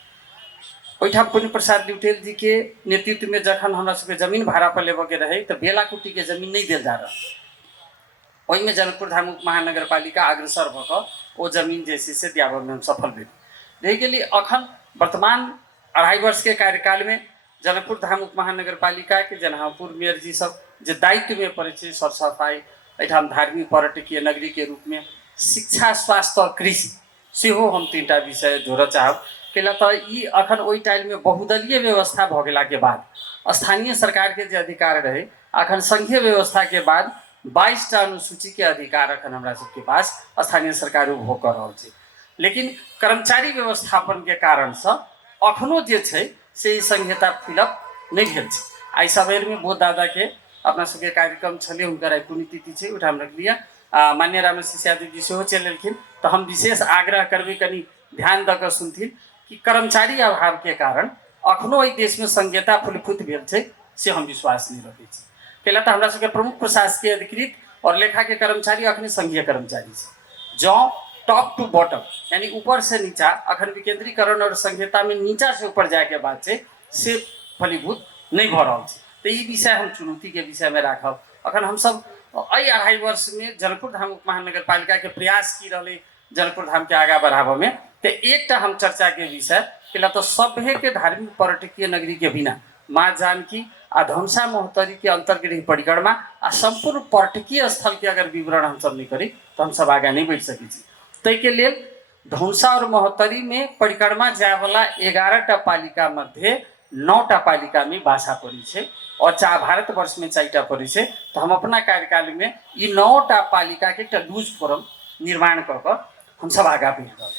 ओहिठाम पुण्य प्रसाद लिउटेल जी के नेतृत्व में जखन हमरा सबके जमीन भाड़ा पर लेबऽ के रहे तो बेलाकुटी के जमीन नहीं देल जा रहा, ओहिमे जनकपुर धाम उप महानगर पालिका अग्रसर भऽ कऽ ओ जमीन जे छै से दियाबऽ में हम सफल भेल। रहि गेली अखन वर्तमान 2.5 वर्ष के कार्यकाल में जनकपुर धाम उप महानगर पालिका के जेना पूर्व मेयर जी सब जे दायित्व में पड़े छै, सर सफाई, एहिठाम धार्मिक पर्यटकीय नगरी के रूप में शिक्षा, स्वास्थ्य और कृषि सेहो हम 3टा विषय जोड़ऽ चाहब। कैला तऽ ई अखन ओहि टाइम में बहुदलीय व्यवस्था भऽ गेला के बाद स्थानीय सरकार के जे अधिकार रहे, अखन संघीय व्यवस्था के बाद 22टा अनुसूची के अधिकार अखन हमरा सबके पास स्थानीय सरकार उपभोग कर रहल छै। लेकिन कर्मचारी व्यवस्थापन के कारण से अखनो जे छै से संहिता फिलअप नहीं भेल छै। आई सबेर में बोध दादा के अपना सबके कार्यक्रम छलै, हुनकर आई पुण्यतिथि छै, ओहिठाम रखलिए मान्य रामेश यादव जी सेहो चलि एलखिन, तो हम विशेष आग्रह करबै कनी ध्यान दऽ कऽ सुनथिन कि कर्मचारी अभाव के कारण अखनो एहि देश में संहिता फूलफूत भेल छै से हम विश्वास नहीं रखै छी। कैला तऽ हमरा सबके प्रमुख प्रशासकीय अधिकृत और लेखा के कर्मचारी अखनी संघीय कर्मचारी छै। जो टॉप टू बॉटम यानी ऊपर से नीचा अखन विकेंद्रीकरण और संहिता में नीचा से ऊपर जाए के बाद से फलीभूत नहीं भऽ रहल छै। तो ई विषय हम चुनौती के विषय में राखब। अखन हम सब 2.5 वर्ष में जनकपुर धाम उप महानगर पालिका के प्रयास की रहे जनकपुर धाम के आगा बढ़ाबऽ में, तो एकटा हम चर्चा के विषय कैला तो सभ्य के धार्मिक पर्यटकीय नगरी के बिना माँ जानकी आ धनुषा महोत्तरी के अंतर्गृह परिक्रमा आ संपूर्ण पर्यटकीय स्थल के अगर विवरण हम सब नहीं करी तो हम सब आगे नहीं बढ़ सकै छी। ताहि के लेल धनुषा और महोत्तरी में परिक्रमा जाए वाला 11टा पालिका मध्य 9टा पालिका में बासा पड़ी है और भारतवर्ष में 4टा पड़ी है। तो हम अपना कार्यकाल में ये 9टा पालिका के एक लूज फोरम निर्माण कर हम सब आगा बढ़ रहा है।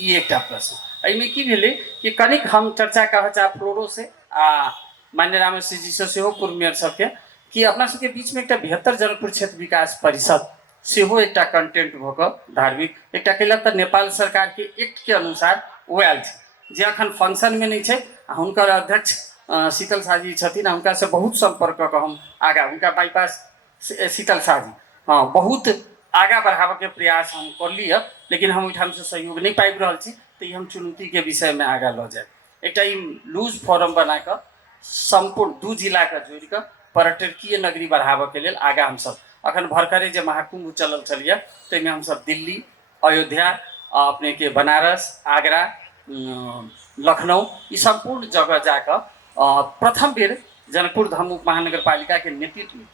ये एक प्रश्न एहिमे की भेलै कि कनिक हम चर्चा कह चाह फ्लोरो से मान्य रामेश जी से सेहो पूर्व मेयर सबके कि अपना सबके बीच में एक 72 जनकपुर क्षेत्र विकास परिषद सेहो एक कंटेंट भऽ कऽ धार्मिक एक कैला तऽ नेपाल सरकार के एक्ट के अनुसार ओ आयल छै जे अखन फंक्शन में नहीं छै। हुनकर अध्यक्ष शीतल शाह जी छथिन, हुनका से बहुत संपर्क कऽ हम आगा हुनका बाईपास शीतल शाह जी हाँ बहुत आगा बढ़ाबऽ के प्रयास हम कर लिया, लेकिन हम ओहिठाम से सहयोग नहीं पाबि रहल छी। तो हम चुनौती के विषय में आगा लऽ जाए एक लूज फोरम बना कर संपूर्ण 2 जिला के जोड़ कर पर्यटकीय नगरी बढ़ाबऽ के लेल आगा हम सब अखन भरकरे जे महाकुंभ चलल छलिए ताहिमे हम सब दिल्ली, अयोध्या, अपने के बनारस, आगरा, लखनऊ ये संपूर्ण जगह जाकर प्रथम बेर जनकपुर धाम उप महानगर पालिका के नेतृत्व में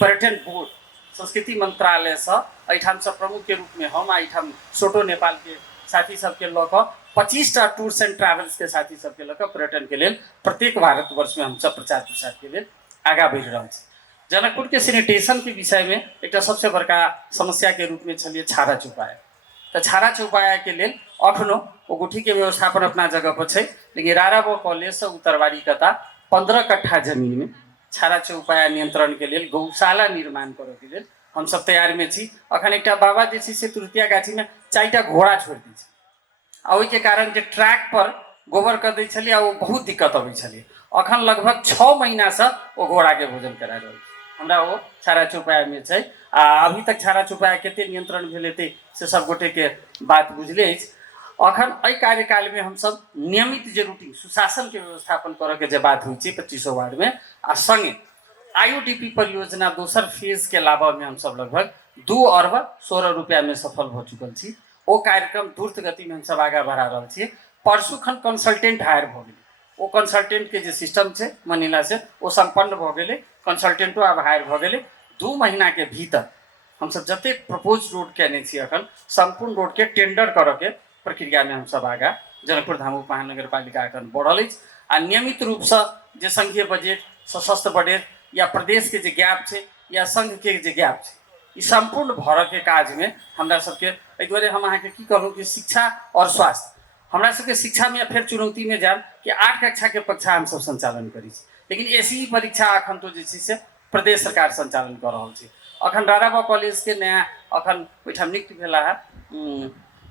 पर्यटन बोर्ड संस्कृति मंत्रालय से एहिठाम से प्रमुख के रूप में हम एहिठाम छोटो नेपाल के साथी सबके लऽ कऽ 25टा टूर्स एंड ट्रैवल्स के साथी सबके लऽ कऽ पर्यटन के लेल प्रत्येक भारतवर्ष में हम सब प्रचार प्रसार के लिए आगा बढ़ रहा है। जनकपुर के सैनिटेशन के विषय में एक सबसे बड़का समस्या के रूप में चलिए छाड़ा चौपाया। तो छाड़ा चौपाया के लिए अखनो वो गुठी के व्यवस्थापन अपना जगह पर है, लेकिन राराबो कॉलेज से उत्तरवाड़ी कता 15 कट्ठा जमीन में छाड़ा चौपाया नियंत्रण के लिए गौशाला निर्माण करे के लिए हम सब तैयार में छी। अखन एक बाबा जे से तृतीया गाछी में 4टा घोड़ा छोड़ दी आ के कारण जे ट्रैक पर गोबर कर दै छलिए वो बहुत दिक्कत अबै छलिए। अखन लगभग 6 महीना से वो घोड़ा के भोजन करा रहल हमरा वो छाड़ा चौपाया में छै। अभी तक छाड़ा चौपाया केते नियंत्रण भेल हेतै से सब गोटे के बात बुझले अछि। अखन एहि कार्यकाल में हम सब नियमित जे रूटीन सुशासन के व्यवस्थापन करे के जे बात हुई छै 2500 वार्ड में आ संगे IUDP परियोजना दोसर फेज के लाभ में हम सब लगभग 2 अरब 16 रुपया में सफल हो चुकल छी। वो कार्यक्रम द्रुत गति में हम सब आगा बढ़ा रहा छी। परसू खन कंसल्टेंट हायर भ गेलै, वो कंसल्टेंट के जे सिस्टम छै मनीला से वो संपन्न भ गेलै, कंसल्टेंटो आब हायर भ गेलै। 2 महीना के भीतर हम सब जते प्रपोज रोड केने छी अखन संपूर्ण रोड के टेंडर करे के प्रक्रिया में हम सब आगा जनकपुर धाम महानगर पालिका अखन बढ़ल अछि। आ नियमित रूप से जे संघीय बजट, सशस्त्र बजट या प्रदेश के जे गैप छै या संघ के जे गैप छै ई संपूर्ण भरऽ के काज में हमरा सबके एहि दुआरे हम अहाँके की कहलहुँ कि शिक्षा और स्वास्थ्य हमरा सबके शिक्षा में फेर चुनौती में जायब कि 8 कक्षा के परीक्षा हम सब संचालन करी छी, लेकिन एसी परीक्षा अखन तो जे छै से प्रदेश सरकार संचालन कर रहल छै। अखन राराबा कॉलेज के नया अखन ओहिठाम नियुक्त भेला है,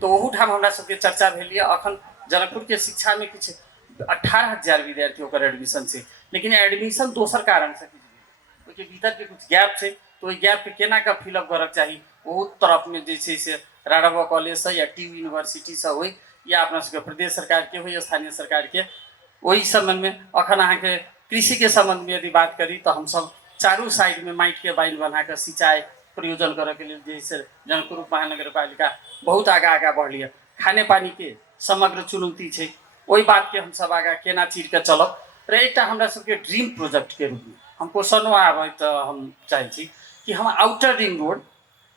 तो ओहूठाम हमरा सबके चर्चा भेल यऽ। अखन जनकपुर के शिक्षा में किछु 18,000 विद्यार्थी ओकर एडमिशन छै, लेकिन एडमिशन दोसर कारण से ओहिके भीतर के कुछ गैप छै, तो ओहि गैप के केना कऽ फिलअप करऽ चाही ओहू तरफ में जे छै से राराबा कॉलेज से या टीयू यूनिवर्सिटी से होइ या अपना सबके प्रदेश सरकार के हो या स्थानीय सरकार के, ओहि संबंध में अखन अहाँके कृषि के संबंध में यदि बात करी तो हम सब चारू साइड में माइट के बाइन बना कर सिंचाई प्रयोजन करे के लिए जैसे जनकपुर महानगर पालिका बहुत आगा बढ़लिए। खाने पानी के समग्र चुनौती है, वही बात के हम सब आगा केना चीर के चलब। र एक हमरा सबके ड्रीम प्रोजेक्ट के रूप में हम क्वेश्चन आबे तो हम चाहे छी कि हम आउटर रिंग रोड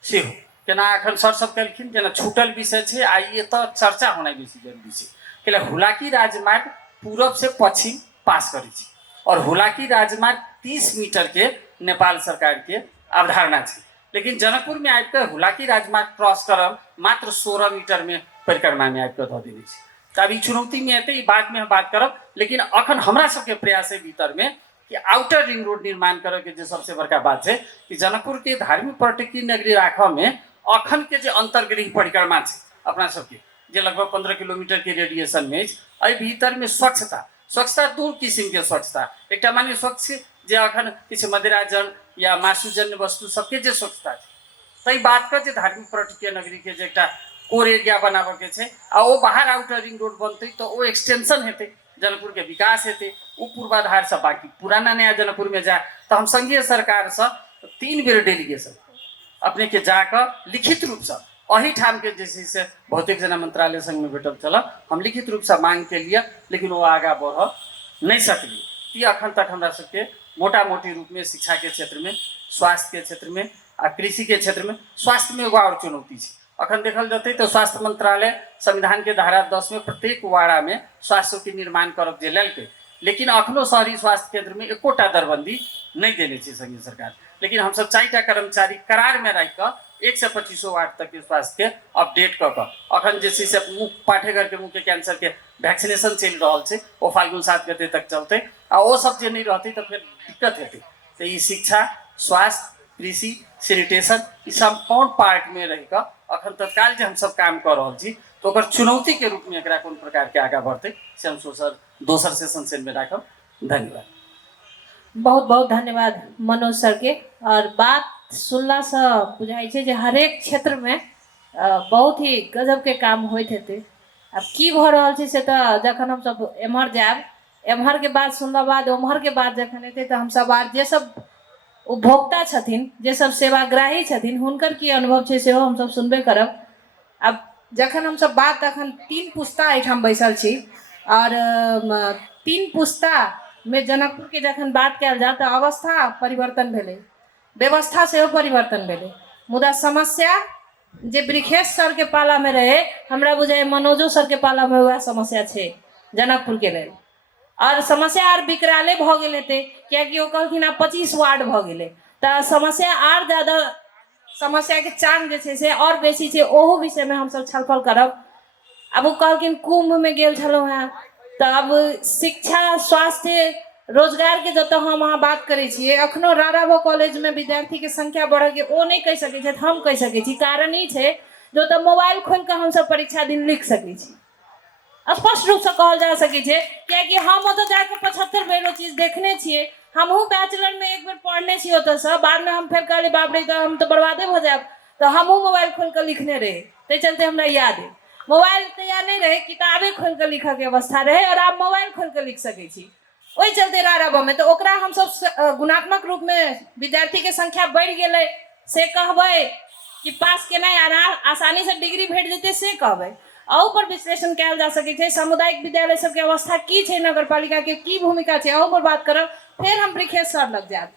से हो केना अखन सर सब कहलखिन जेना छूटल विषय है, आइए तो चर्चा होना बेसी जरूरी है। कि हुलाकी राजमार्ग पूरब से पश्चिम पास करी छी और हुलाकी राजमार्ग 30 मीटर के नेपाल सरकार के अवधारणा है, लेकिन जनकपुर में आबिके हुलाकी राजमार्ग क्रॉस करब मात्र 16 मीटर में परिक्रमा में आबिके धऽ देने छी। तो अब चुनौती में एते बाद में हम बात करब, लेकिन अखन हमरा सबके प्रयास है भीतर में कि आउटर रिंग रोड निर्माण करे के जो सबसे बड़का बात है कि जनकपुर के धार्मिक पर्यटकीय नगरी राखऽ में अखन के जो अंतर्गृह परिक्रमा है अपना सबके जे लगभग 15 किलोमीटर के रेडिएशन में एहि भीतर में स्वच्छता दू किस्म के स्वच्छता, एक माने स्वच्छ जे अखन किछु मदिराजन या मासुजन्य वस्तु सबके जे स्वच्छता है, तई बात का जे धार्मिक पर्यटकीय नगरी के जे एकटा कोर एरिया बनाबे के छै आ ओ बाहर आउटर रिंग रोड बनते तो ओ एक्सटेंशन हेतै, जनकपुर के विकास हेतै, ओ पूर्वाधार से बाकी पुराना नया जनकपुर में जाए तो हम संघीय सरकार से 3 बेर डेलीगेशन अपने के जाकर लिखित रूप से अही ठाम के जैसे से भौतिक जना मंत्रालय संघ में भेटल चल हम लिखित रूप से मांग के लिए, लेकिन वो आगा बढ़ नहीं सकली। कि अखन तक हमरा सबके मोटा मोटी रूप में शिक्षा के क्षेत्र में, स्वास्थ्य के क्षेत्र में आ कृषि के क्षेत्र में, स्वास्थ्य में एगो और चुनौती है। अखन देखल जते तो स्वास्थ्य मंत्रालय संविधान के धारा 10 में प्रत्येक वाड़ा में स्वास्थ्य के निर्माण करब जे लेलकै, लेकिन अखनो शहरी स्वास्थ्य केंद्र में एकोटा दरबंदी नहीं देने छै संघीय सरकार। लेकिन हम सब 4टा कर्मचारी करार में रख कर 1 से 25 वार्ड तक के स्वास्थ्य के अपडेट कर अखन जैसे से मुख पाठेघर के मुख्य कैंसर के वैक्सीनेशन चल रहा है, वो फाल्गुन 7 गते तक चलते आ वो सब जे नहीं रहते तो फिर दिक्कत हेतै। तो ये शिक्षा, स्वास्थ्य, कृषि, सैनिटेशन ई संपूर्ण पार्ट में रह अखन तत्काल जो हम सब काम कर रहा छी तो ओकर चुनौती के रूप में एकरा कोन प्रकार के आगा बढ़ते से हम दोसर सेशन में राखब। धन्यवाद। बहुत बहुत धन्यवाद मनोज सर के। और बात सुनला से बुझाई छै जे हरेक क्षेत्र में बहुत ही गजब के काम होइत हेतै। अब की भ रहल छै से तऽ जखन हम सब एम्हर जायब, एम्हर के बात सुनला बाद ओम्हर के बात जखन एतै तऽ हम सब आर जे सब उपभोक्ता छथिन, जे सब सेवाग्राही छथिन, हुनकर की अनुभव छै सेहो हम सब सुनबे करब। अब जखन हम सब बात अखन 3 पुस्ता एहिठाम बैसल छी और 3 पुस्ता में जनकपुर के जखन बात कयल जाए तऽ अवस्था परिवर्तन भेलै, व्यवस्था सेहो परिवर्तन भेलै, मुदा समस्या जे ब्रिखेश सर के पाला में रहे हमरा बुझाय मनोजो सर के पाला में वह समस्या छै जनकपुर के लेल। और समस्या आर विकराले भ गेल हेतै कियाकि ओ कहलखिन आब 25 वार्ड भ गेलै तऽ समस्या आर ज्यादा, समस्या के चांग जे छै से और बेसी छै। ओहो विषय में हम सब छलफल करब। अब वो कहलखिन कुंभ में गेल छलहुँ हैं तऽ अब शिक्षा, स्वास्थ्य, रोजगार के जतऽ हम अहाँ बात करै छियै अखनो राराबो कॉलेज में विद्यार्थी के संख्या बढ़े के ओ नहीं कहि सकै छै, हम कहि सकै छी। कारण ई छै जो तऽ मोबाइल खोल के हम सब परीक्षा दिन लिख सकै छी, स्पष्ट रूप से कहल जा सकै छै कियाकि हम ओतऽ जाके 75 बेर ओ चीज देखने छियै। हमहूँ बैचलर में एक बेर पढ़ने छी ओतऽसँ, बाद में हम फेर कहलियै बाप रे तऽ हम तऽ बर्बादे भऽ जायब, तऽ हमहूँ मोबाइल खोल के लिखने रहे, ताहि चलते हमरा याद है। मोबाइल तैयार नहीं रहे, किताबे खोल के लिखऽ के अवस्था रहे और आप मोबाइल खोल के लिख सकै छी। ओहि चलते राराबो में तो ओकरा हम सब गुणात्मक रूप में विद्यार्थी के संख्या बढ़ गेलै से कहबै कि पास केनाइ आसानी से डिग्री भेट जेतै से कहबै। अहू पर विश्लेषण कयल जा सकै छै। सामुदायिक विद्यालय सबके अवस्था की छै, नगर पालिका के की भूमिका छै, अहू पर बात करब। फिर हम ब्रिखेश सर लग जायब।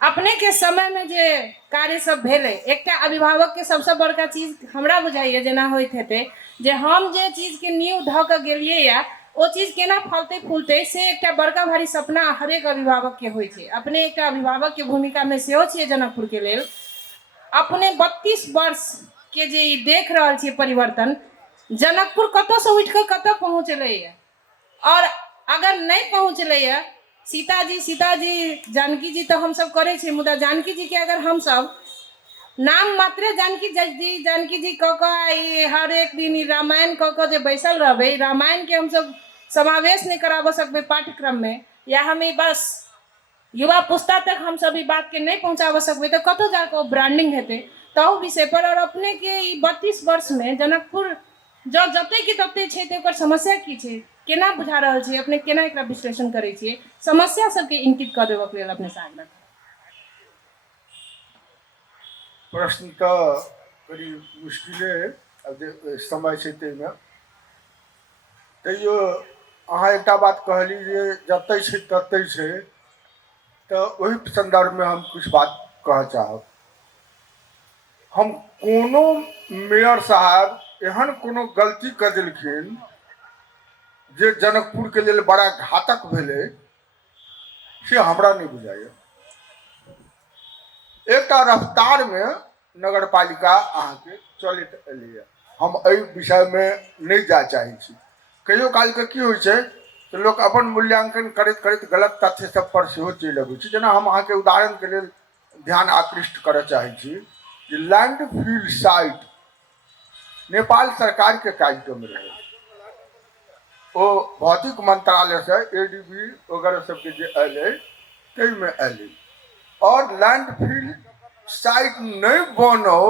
अपने के समय में जे कार्य सब भेलै, एकटा अभिभावक के सबसे बड़का चीज हमरा बुझाइए जेना होइत हेतै जे हम जे चीज के नींव धऽ कऽ गेलियै या ओ चीज केना फलते फूलते से एकटा बड़का भारी सपना हरेक अभिभावक के होइ छै। अपने एकटा अभिभावक के भूमिका में सेहो छियै जनकपुर के लेल। अपने 32 वर्ष के जे ई देख रहल छियै परिवर्तन, जनकपुर कतऽ से उठि कऽ कतऽ पहुँचलैए। और अगर नहीं पहुँचलैए, सीताजी जानकी जी तो हम सब करे छी, मुदा जानकी जी के अगर हम सब नाम मात्रे जानकी जी कऽ कऽ हर एक दिन ई रामायण कऽ कऽ जे बैसल रहबै, रामायण के हम सब समावेश नहीं कराबऽ सकबै पाठ्यक्रम में, या हम ई बस युवा पुस्ता तक हम सब ई बात के नहीं पहुँचाबऽ सकबै, तो कतऽ जाके ओ ब्रांडिंग हेतै ताहू विषय पर। और अपने के ई 32 वर्ष में जनकपुर जो जते के तते छै तऽ ओकर समस्या की छै, केना बुझा रहल छै, अपने केना एकरा विश्लेषण करै छियै, समस्या सबके इंकित कऽ देबऽ के लेल अपने से आग्रह। प्रश्न तऽ करी मुश्किले समय छै ताहिमे। तैयो अहाँ एकटा बात कहली जे जतै छै ततै छै, तऽ ओहि संदर्भमे हम कुछ बात कहऽ चाहब। हम कोनो मेयर साहब एहन कोनो गलती कऽ देलखिन जे जनकपुर के लेल बड़ा घातक भेलै, से हमरा नहीं बुझाइए। एकटा रफ्तार में नगर पालिका अहाँके चलैत एलैए, हम एहि विषय में नहीं जा चाहै छी। कहियो काल के की होइ छै तऽ लोक अपन मूल्यांकन करैत करैत गलत तथ्य सब पर सेहो चलि अबै छै। जेना हम अहाँके उदाहरण के लेल ध्यान आकृष्ट करऽ चाहै छी जे लैंडफिल साइट नेपाल सरकार के कार्यक्रम रहे, ओ भौतिक मंत्रालय से एडीबी वगैरह सबके जे एलै ताहिमे एलै, और लैंडफिल साइट नहीं बनो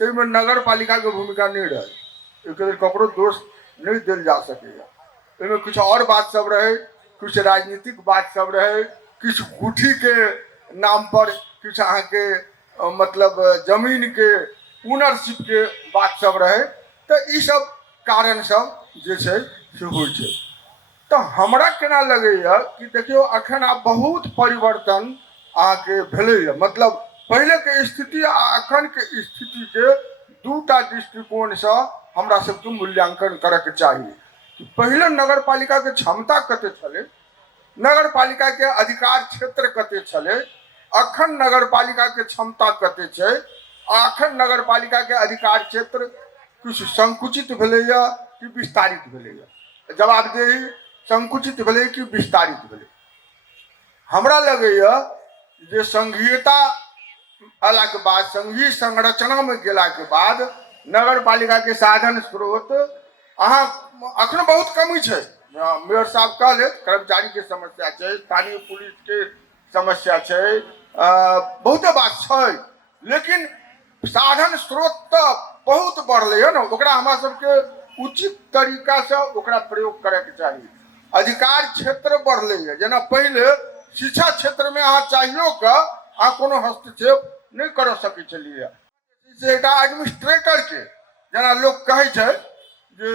ताहिमे नगर पालिका के भूमिका नहीं रहे। एक ककरो दोष नहीं देल जा सकेगा। इसमें कुछ और बात सब रहे, कुछ राजनीतिक बात सब रहे, कुछ गुठी के नाम पर कुछ अहाँ के मतलब जमीन के ओनरशिप के बात सब रहे। तो ई सब कारण सब जे छै से होइ छै। तो हमरा केना लगैया कि देखियो अखन आब बहुत परिवर्तन अहाँके भेलैया, मतलब पहले के स्थिति आ अखन के स्थिति के दूटा दृष्टिकोण से हमरा सबके मूल्यांकन करऽ के चाहिए। पहले नगर पालिका के क्षमता कते छलै, नगर पालिका के अधिकार क्षेत्र कते छलै, अखन नगर पालिका के क्षमता कते छै, अखन नगर पालिका के अधिकार क्षेत्र कुछ संकुचित भेलैया कि विस्तारित भेलैया। जवाबदेही संकुचित भेलै कि विस्तारित भेलै। हमरा लगैया जे संघीयता अला के बाद, संघीय संरचना में गेला के बाद नगर पालिका के साधन स्रोत अहाँ अखन बहुत कमी छै। मेयर साहब कहले कर्मचारी के समस्या छै, स्थानीय पुलिस के समस्या छै, बहुते बात छै, लेकिन साधन स्रोत तो बहुत बढ़ले है ना, ओकरा हमरा सबके उचित तरीका से ओकरा प्रयोग करे के चाहिए। अधिकार क्षेत्र बढ़ले है, जना पहले शिक्षा क्षेत्र में अहाँ चाहियो के अहाँ कोनो हस्तक्षेप नहीं कर सकै छलिए। से एकटा एडमिनिस्ट्रेटर के जना लोग कहै छै जे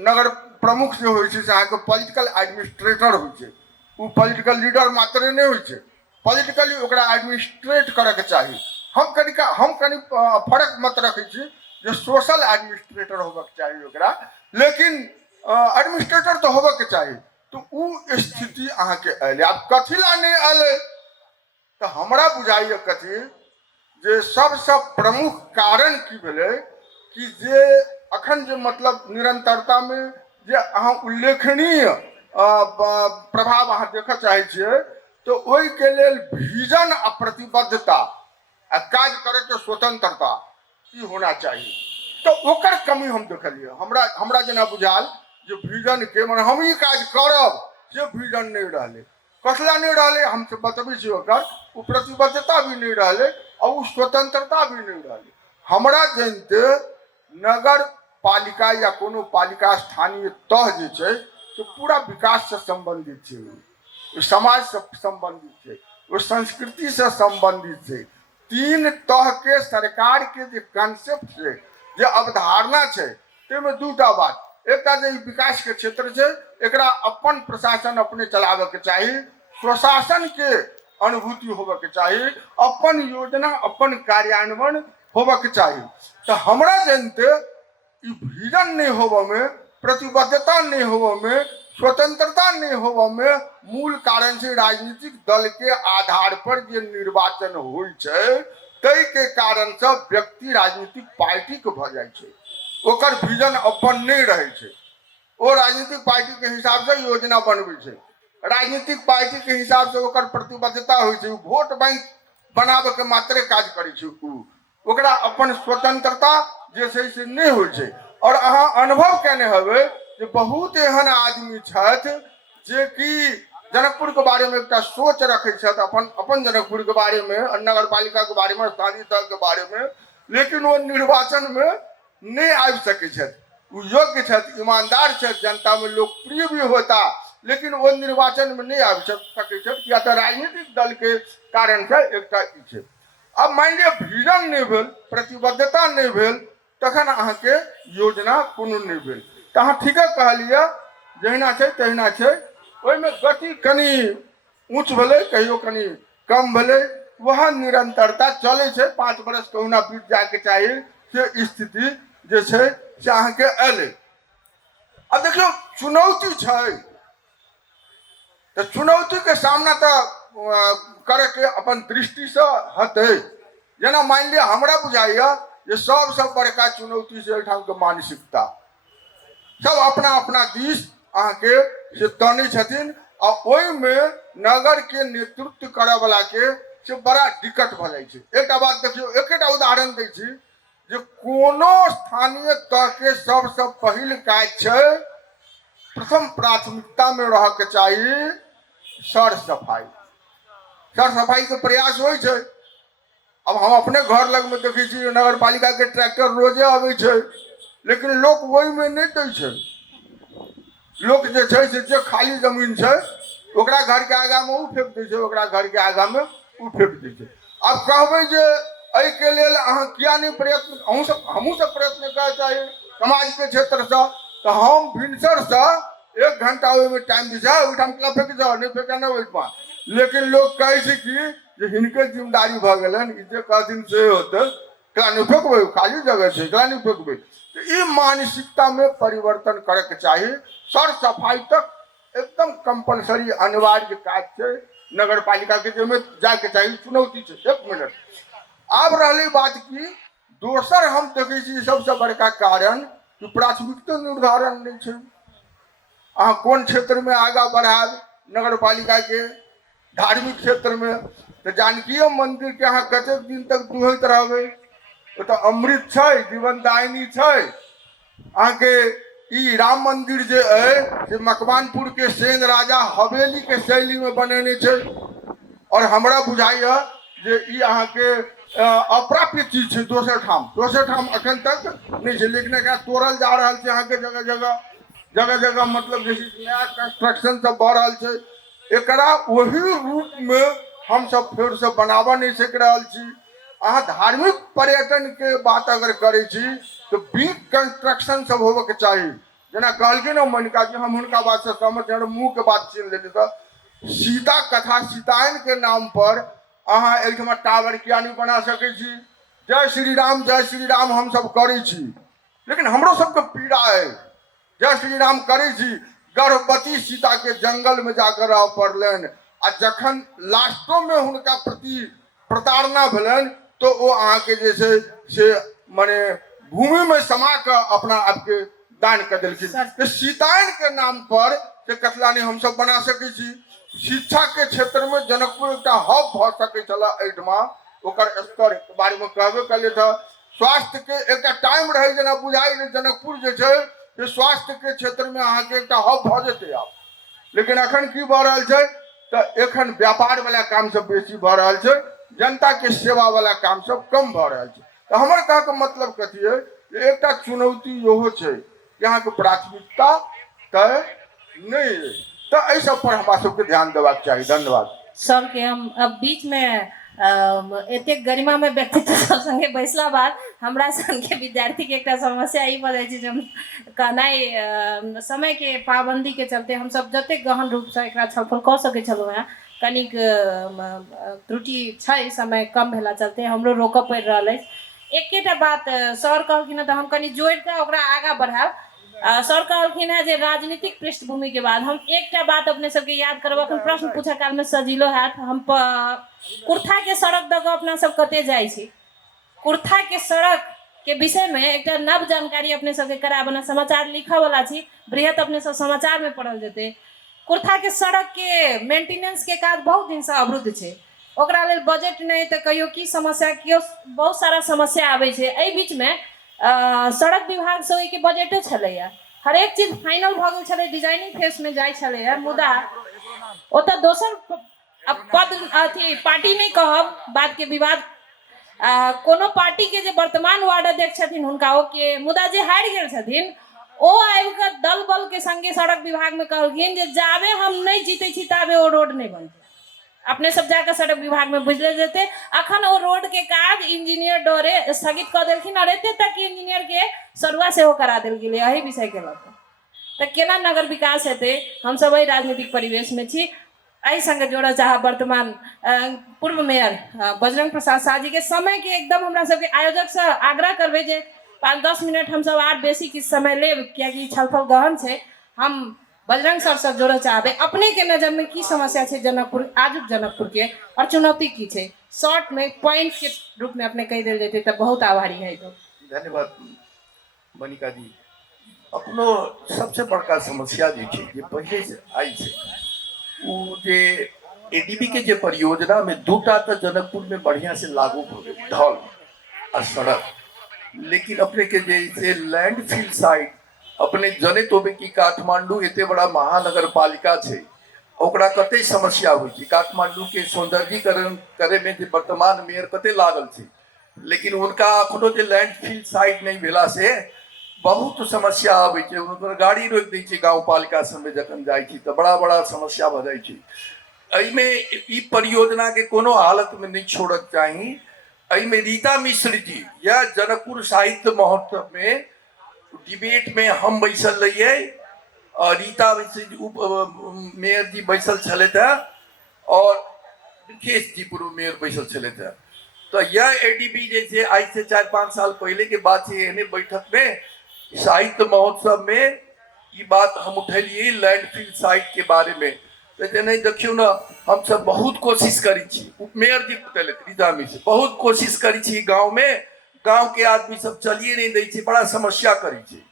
नगर प्रमुख जे होइ छै से अहाँके पॉलिटिकल एडमिनिस्ट्रेटर होइ छै, वो पॉलिटिकल लीडर मात्र नहीं होइ छै, पॉलिटिकली ओकरा एडमिनिस्ट्रेट करे के चाही। हम कनी फर्क मत रखै छी जे सोशल एडमिनिस्ट्रेटर होबे के चाही ओकरा, लेकिन एडमिनिस्ट्रेटर तो होबे के चाही। तो उ स्थिति अहाँके अयलै। आब कथी ला नहीं अयलै तो हमरा बुझाइए कथी जे सबसे प्रमुख कारण की भेलै कि जे अखन जे मतलब निरंतरता में जे अहाँ उल्लेखनीय प्रभाव अहाँ देखऽ चाहै छियै, तो ओहि के लेल विजन आ प्रतिबद्धता आ काज करे के स्वतंत्रता ई होना चाहिए। तो ओकर कमी हम देखलिए। हमरा जना बुझाल जे विजन के माने हम ई काज करब से विजन नहीं रहले। कसला नहीं रहले हम से बतबै छी, ओकर वो प्रतिबद्धता भी नहीं रहले और वो स्वतंत्रता भी नहीं रहले। हमरा जानते नगर पालिका या कोनो पालिका स्थानीय तह जे छै तो पूरा विकास से संबंधित छै, वो समाज से संबंधित छै, वो संस्कृति से संबंधित छै। तीन तह के सरकार के जे कॉन्सेप्ट छै, जे अवधारणा छै, ताहिमे दूटा बात, एकटा जे विकास के क्षेत्र छै एकरा अपन प्रशासन अपने चलावे के चाही, स्वशासन के अनुभूति होबे के चाही, अपन योजना अपन कार्यान्वयन होबे के चाही। तो हमरा जानते ई विजन नहीं होबे में, प्रतिबद्धता नहीं होबे में, स्वतंत्रता नहीं होवे में मूल कारण से राजनीतिक दल के आधार पर जे निर्वाचन होइ छै तै के कारण से व्यक्ति राजनीतिक पार्टी के भ जाइ छै, ओकर विजन अपन नहीं रहे छै। ओ राजनीतिक पार्टी के हिसाब से योजना बनबै छै, राजनीतिक पार्टी के हिसाब से ओकर प्रतिबद्धता होइ छै, वोट बैंक बनाबे के मात्रे काज करै छै, ओकरा अपन स्वतंत्रता जे छै से नहीं होइ छै। और अहाँ अनुभव केने हेबै जे बहुत एहन आदमी छथि जे कि जनकपुर के बारे में एक सोच रखे छथि, अपन जनकपुर के बारे में, नगर पालिका के बारे में, स्थानीय तह के बारे में, लेकिन वो निर्वाचन में नहीं आबि सकै छथि। वो योग्य छथि, ईमानदार छथि, जनता में लोकप्रिय भी होता, लेकिन वो निर्वाचन में नहीं आबि सकै छथि, या तो राजनीतिक दल के कारण से एकटा ई छै। अब मान लिअ विजन नहीं भेल, प्रतिबद्धता नहीं भेल, तखन अहाँके योजना कोनो नहीं भेल। तऽ अहाँ ठीके कहलिए, जहिना छै तहिना छै, ओहिमे गति कनि ऊँच भेलै, कहियो कनि कम भेलै, वह निरंतरता चलै छै। 5 बरस कहुना बीत जायके चाही, से स्थिति जे छै से अहाँके एलै। अब देखियौ चुनौती छै, तऽ चुनौती के सामना तऽ करे के अपन दृष्टि से हतै। जेना मान लिअ हमरा बुझाइया जे सबसे बड़का चुनौती छै एहिठाम के मानसिकता। सब अपना अपना दिश अहाँके से तनै छथिन, आ ओहिमे नगर के नेतृत्व करय वाला के से बड़ा दिक्कत भऽ जाइ छै। एकटा बात देखियौ, एकेटा उदाहरण दै छी जे कोनो स्थानीय तह के सबसे पहिल काज छै, प्रथम प्राथमिकता में रह के चाहिए सर सफाई। सर सफाई के प्रयास होइ छै। अब हम अपने घर लग में देखै छी नगर पालिका के ट्रैक्टर रोजे आबै छै, लेकिन लोक ओहि में नहीं दै छै। लोक जे छै से जे खाली जमीन छै ओकरा घर के आगा में उ फेंक दै छै, ओकरा घर के आगा में उ फेंक दै छै। अब कहबै जे एहि के लेल अहाँ किया नहीं प्रयत्न, हमहूँ सब प्रयत्न करऽ चाही समाज के क्षेत्र से, तो हम भिनसर से 1 घंटा ओहिमे टाइम दी जाए, ओहिठाम क्लब फेंक जाओ, नहीं फेंका नहीं ओहिठाम। लेकिन लोग कहै छै कि जे हिनके जिम्मेदारी भऽ गेलनि, ई जे कहथिन से होतै, एकरा नहीं फेंकबै, खाली जगह छै, एकरा नहीं फेंकबै। तो ई मानसिकता में परिवर्तन करे के चाही। सर सफाई तक एकदम कंपलसरी अनिवार्य काज छै नगर पालिका के, जेमे जाके चाही। चुनौती छै, 1 मिनट। आब रहलै बात की दोसर हम देखै छी सबसे बड़का कारण कि प्राथमिकता निर्धारण नहीं छै। अहाँ कोन क्षेत्र में आगा बढ़ायब नगर पालिका के, धार्मिक क्षेत्र में तो जानकीय मंदिर के अहाँ कतेक दिन तक दुहैत रहबै, तो अमृत छै, जीवनदायिनी छै। अहाँके ई राम मंदिर जे है से मकवानपुर के सेन राजा हवेली के शैली में बनेने छै, और हमरा बुझाइया जे ई अहाँके अप्राप्य चीज छै। दोसर ठाम अखन तक नहीं छै, लेकिन एकरा तोड़ल जा रहल छै अहाँके जगह जगह मतलब जैसे नया कंस्ट्रक्शन सब भऽ रहल छै। एकरा वही रूप में हम सब फेर से बनाबऽ नहीं सक रहल छी। अहाँ धार्मिक पर्यटन के बात अगर करै छी तो बिग कंस्ट्रक्शन सब होबे के चाही। जेना कहलखिन मनिका जी, हम हुनका बात से सहमत छी, मुँह के बात छीन लेली। तो सीता कथा, सीतायन के नाम पर अहाँ एहिठमा टावर किया नहीं बना सकै छी? जय श्री राम हम सब करै छी, लेकिन हमरो सबके पीड़ा है। जय श्री राम करै छी, गर्भवती सीता के जंगल में जाकर रह पड़लनि, आ जखन लास्टो में हुनका प्रति प्रताड़ना भेलनि तो वो अहाँके जे छै से माने भूमि में समा के अपना आपके दान कर देलखिन। सीतायन के नाम पर से कतलानी हम सब बना सकै छी। शिक्षा के क्षेत्र में जनकपुर एक हब भ सकै छला, एहिठमा ओकर स्तर के बारे में कहबे कलिए था। स्वास्थ्य के एक टाइम रहे, जेना बुझाई जनकपुर जे छै से स्वास्थ्य के क्षेत्र में अहाँके एक हब भ जेतै आब, लेकिन अखन की भऽ रहल छै तऽ एखन व्यापार वाला काम सब बेसी भऽ रहल छै, जनता के सेवा वाला काम सब कम भऽ रहल छै। तऽ हमर कहे के मतलब कथी है, एकटा चुनौती इहो छै कि अहाँके प्राथमिकता तय नहीं है। तो एहि सब पर हमरा सबके ध्यान देबाक चाही। धन्यवाद सर के हम अब बीच में एतेक गरिमा में व्यक्तित्व सब संगे बैसला बाद हमरा सन के विद्यार्थी के एक समस्या ई भऽ जाइ छै जे कहनाइ समय के पाबंदी के चलते हम सब जतेक गहन रूप से एकरा छलफल कऽ सकै छलहुँ हैं, कनिक त्रुटि छै, समय कम भेला चलते हमरो रोकऽ पड़ि रहल अछि। एकेटा बात सर कहलखिन तऽ हम कनि जोड़ि कऽ ओकरा आगाँ बढ़ायब सर कहलखिन है जे राजनीतिक पृष्ठभूमि के बाद हम एकटा बात अपने सबके याद करब। अखन प्रश्न पूछा काल में सजीलो हैत। हम कुर्था के सड़क दऽ कऽ अपना सब कते जाइ छी। कुर्था के सड़क के विषय में एक नव जानकारी अपने सबके कराबना समाचार लिखा वाला छी। बृहत अपने सब समाचार में पढ़ल जेते। कुर्था के सड़क के मेंटेनेंस के काज बहुत दिन से अवरुद्ध छै। ओकरा लेल बजट नहीं तो कहियो की समस्या कियो बहुत सारा समस्या आबै छै। एहि बीच में सड़क विभाग से ओहि के बजटो छलैया। हरेक चीज फाइनल भऽ गेल छलै, डिजाइनिंग फेज में जाइ छलैया। मुदा ओतऽ दोसर पद अथी पार्टी नहीं कहब, बात के विवाद कोनो पार्टी के जे वर्तमान वार्ड अध्यक्ष छथिन हुनका ओके, मुदा जे हारि गेल छथिन ओ आबि कऽ दल बल के संगे सड़क विभाग में कहलखिन जे जाबे हम नहीं जीते छी ताबे ओ रोड नहीं बनते। अपने सब जाकर सड़क विभाग में बुझले जेते। अखन ओ रोड के काज इंजीनियर डोरे स्थगित कर देलखिन और एते तक कि इंजीनियर के सरुआ सेहो करा देल गेलै एहि विषय के लऽ कऽ। तऽ केना नगर विकास हेतै? हम सब एहि राजनीतिक परिवेश में छी। एहि संगे जोड़ऽ चाहब वर्तमान पूर्व मेयर बजरंग प्रसाद शाह जी के समय के एकदम हमरा सबके आयोजक से आग्रह करबै जे 5-10 मिनट हम सब आर बेसी किछु समय लेब, कियाकि छलफल गहन छै। हम बजरंग सर से जोड़ऽ चाहबै अपने के नजर में की समस्या छै जनकपुर, आजुक जनकपुर के, और चुनौती की छै? शॉर्ट में पॉइंट के रूप में अपने कह देल जेतै तऽ बहुत आभारी है। तो धन्यवाद मनिका जी। अपनो सबसे बड़का समस्या जे छै जे पहले से आई छै वो जे एडीबी के जे परियोजना में दूटा तो जनकपुर में बढ़िया से लागू हो गए, ढल और सड़क। लेकिन अपने के जैसे लैंडफिल साइट अपने जनित होबे कि काठमांडू एते बड़ा महानगर पालिका छै, ओकरा कते समस्या हुई थी। काठमांडू के सौंदर्यीकरण करे में जे वर्तमान मेयर कते लागल छै, लेकिन उनका अखनो जे लैंडफिल साइट नहीं भेला से बहुत समस्या आबै छै। उनकर गाड़ी रोक दै छै गाँव पालिका सब में जखन जाइ छी तऽ बड़ा बड़ा समस्या भऽ जाइ छै। एहिमे ई परियोजना के कोनो हालत में नहीं छोड़क चाही। एहिमे रीता मिश्र जी या जनकपुर साहित्य महोत्सव में डिबेट में हम बैसल रहिए और रीता मिश्र जी उप मेयर जी बैसल छलैथ और ब्रिखेश जी पूर्व मेयर बैसल छलैथ। तो यह एडीबी जैसे आज से 4-5 साल पहले के बात है। एहने बैठक में साहित्य महोत्सव में ये बात हम उठेलिए लैंडफिल साइट के बारे में। तो नहीं देखियो ना, हम सब बहुत कोशिश करी छी। उपमेयर जी रीता से बहुत कोशिश करी छी। गाँव में गाँव के आदमी सब चलिए नहीं दै छी, बड़ा समस्या करी छी।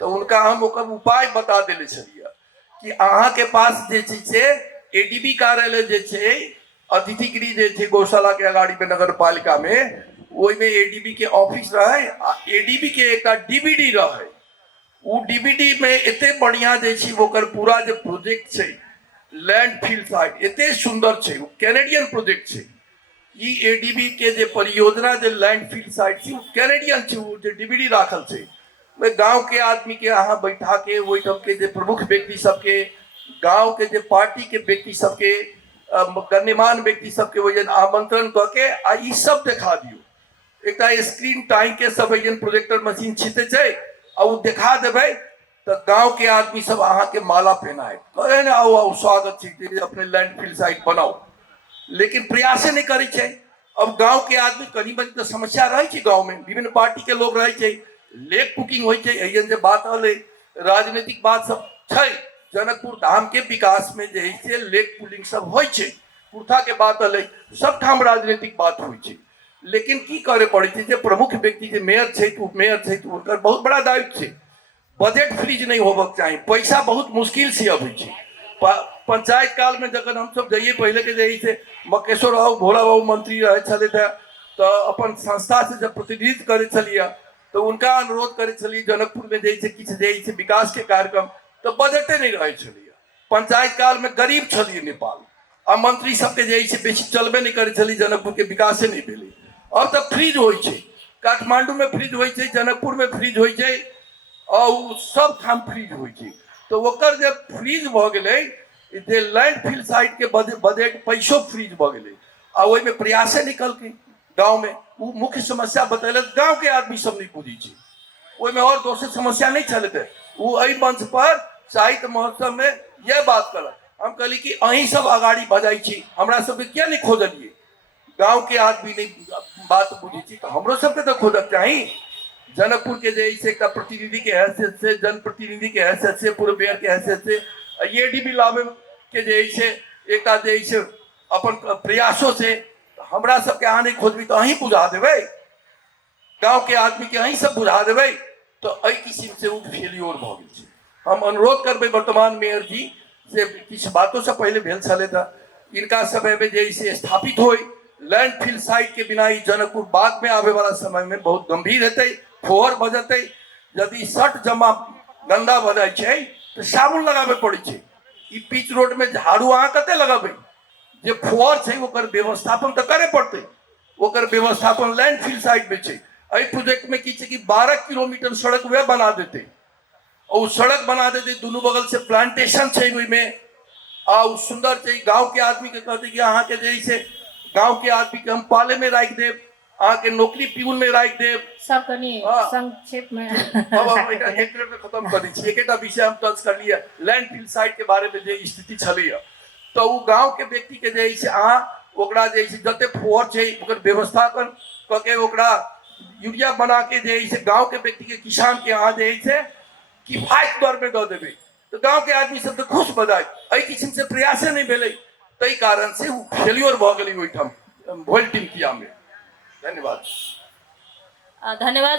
तो उनका हम ओकर उपाय बता देले छलिए कि अहाँ के पास जे छै से एडीबी कार्यालय जे छै अतिथि गृह जे छै गौशाला के अगाड़ी में नगर पालिका में, ओहि में एडीबी के ऑफिस रहे। एडीबी के एक डीबीडी रहे। वो डीबीडी में एते बढ़िया जे छै ओकर पूरा जे प्रोजेक्ट छै लैंडफिल साइट एते सुंदर छै, वो कैनेडियन प्रोजेक्ट छै। ई एडीबी के जे परियोजना जे लैंडफिल साइट छै वो कैनेडियन छै। वो जे डीबीडी राखल छै गाँव के आदमी के अहाँ बैठा के ओहिठाम के जे प्रमुख व्यक्ति सबके, गाँव के जे पार्टी के व्यक्ति सबके, गण्यमान व्यक्ति सबके वजन आमंत्रण कऽ के आ ई सब देखा दियो। एक स्क्रीन टाइम के सब वजन प्रोजेक्टर मशीन छिटे छै आ वो देखा देबै तो गांव के आदमी सब अहाँ के माला पहनाए कहे ना आओ आओ स्वागत छै अपने लैंडफिल साइट बनाओ। लेकिन प्रयासे नहीं करे छै। अब गांव के आदमी कनी बनी तो समस्या रहे छै। गांव में विभिन्न पार्टी के लोग रहे छै, लेक बुकिंग होय छै। एहन जे बात अले राजनीतिक बात सब छै। जनकपुर धाम के विकास में जे है लेक पुलिंग सब होय छै। कुर्था के बात अले सब ठाम राजनीतिक बात होय छै। लेकिन की करे पड़े छै जे प्रमुख व्यक्ति जे मेयर छै उपमेयर छै उनकर बहुत बड़ा दायित्व छै। बजट फ्रीज नहीं होबक चाहिए। पैसा बहुत मुश्किल से अबै छै। पंचायत काल में जखन हम सब जाइए पहले के जे से मकेश्वर राव भोला बाबू मंत्री रहे छले थे तो अपन संस्था से जब प्रतिनिधित्व करे छलिए तो उनका अनुरोध करे छलिए जनकपुर में जैसे किछु जे छै विकास के कार्यक्रम तो बजटे नहीं रहे छलिए। पंचायत काल में गरीब छलिए नेपाल आ मंत्री सबके जे छै बेसी चलबे नहीं करे छलिए, जनकपुर के विकासे नहीं भेले। अब तो फ्रीज होय छै, काठमांडू में फ्रीज होय छै, जनकपुर में फ्रीज होय छै और सब ठाम फ्रीज होय छै। तो ओकर जब फ्रीज भ गेलै जे लैंडफिल साइट के बजट पैसो फ्रीज भ गेलै आ ओहि में प्रयासे निकलकै गांव में। वो मुख्य समस्या बतैले गांव के आदमी सब नहीं बुझी छै। ओहि में और दोसर समस्या नहीं चलते। वो एहि मंच पर साहित्य महोत्सव में यह बात करल। हम कहली कि अहीं सब अगाड़ी बजाई छी, हमरा सबके किया नहीं खोजलिए? गांव के आदमी नहीं बात बुझी छी तो हमरो सबके तो खोजक चाही। जनकपुर के जैसे एक प्रतिनिधि के हैसियत से, जनप्रतिनिधि के हैसियत से, पूर्व मेयर के हैसियत से, ADB लावे के जैसे एक जैसे अपन प्रयासों से हमरा सबके आने खोजबी तो अहीं बुझा देवे, गांव के आदमी के अहीं सब बुझा देवे, तो एहि किस्म से वो फेलियोर भ गेल छै। हम अनुरोध करबे वर्तमान मेयर जी से किछु बातों से पहले भेल छले था, इनका समय में जैसे स्थापित हो लैंडफिल साइट के बिना ही जनकपुर बाद में आवे वाला समय में बहुत गंभीर हेतै, फोहर बजतै। यदि सट जमा गंदा भ जाइ छै तो साबुन लगाबे पड़ै छै। ई पिच रोड में झाड़ू अहाँ कते लगाबे, जे फोहर छै ओकर व्यवस्थापन तो करे पड़तै, ओकर व्यवस्थापन लैंडफिल साइट में छै। एहि प्रोजेक्ट में की छै कि 12 किलोमीटर सड़क वे बना देते, और सड़क बना देते, दोनों बगल से प्लांटेशन छै ओइमे, आ उ सुंदर छै। गांव के आदमी के कहते कि अहाँ के जैसे गांव के आदमी के हम पाले में राख देब, अहाँ के नौकरी पीउन में राख देब। सब कनी हाँ। संक्षेप में अब हम एक मिनट में खत्म कर दी छी। एकेटा विषय हम टच कर लिया, लैंडफिल साइट के बारे में जे स्थिति छलै, तो उ गांव के व्यक्ति के जे छै अहाँ ओकरा जे छै जते फोहर छै ओकर व्यवस्थापन क के ओकरा यूरिया बना के जे छै गांव के व्यक्ति के, किसान के अहाँ जे छै किफायत दर में दऽ देबै, तो गांव के आदमी सब तो खुश भ जाय। एहि किस्म से प्रयासे नहीं भेलै, ताहि कारण से वो फेलियर भ गेलै ओहिठाम वोल्टिंग किया में। धन्यवाद। धन्यवाद।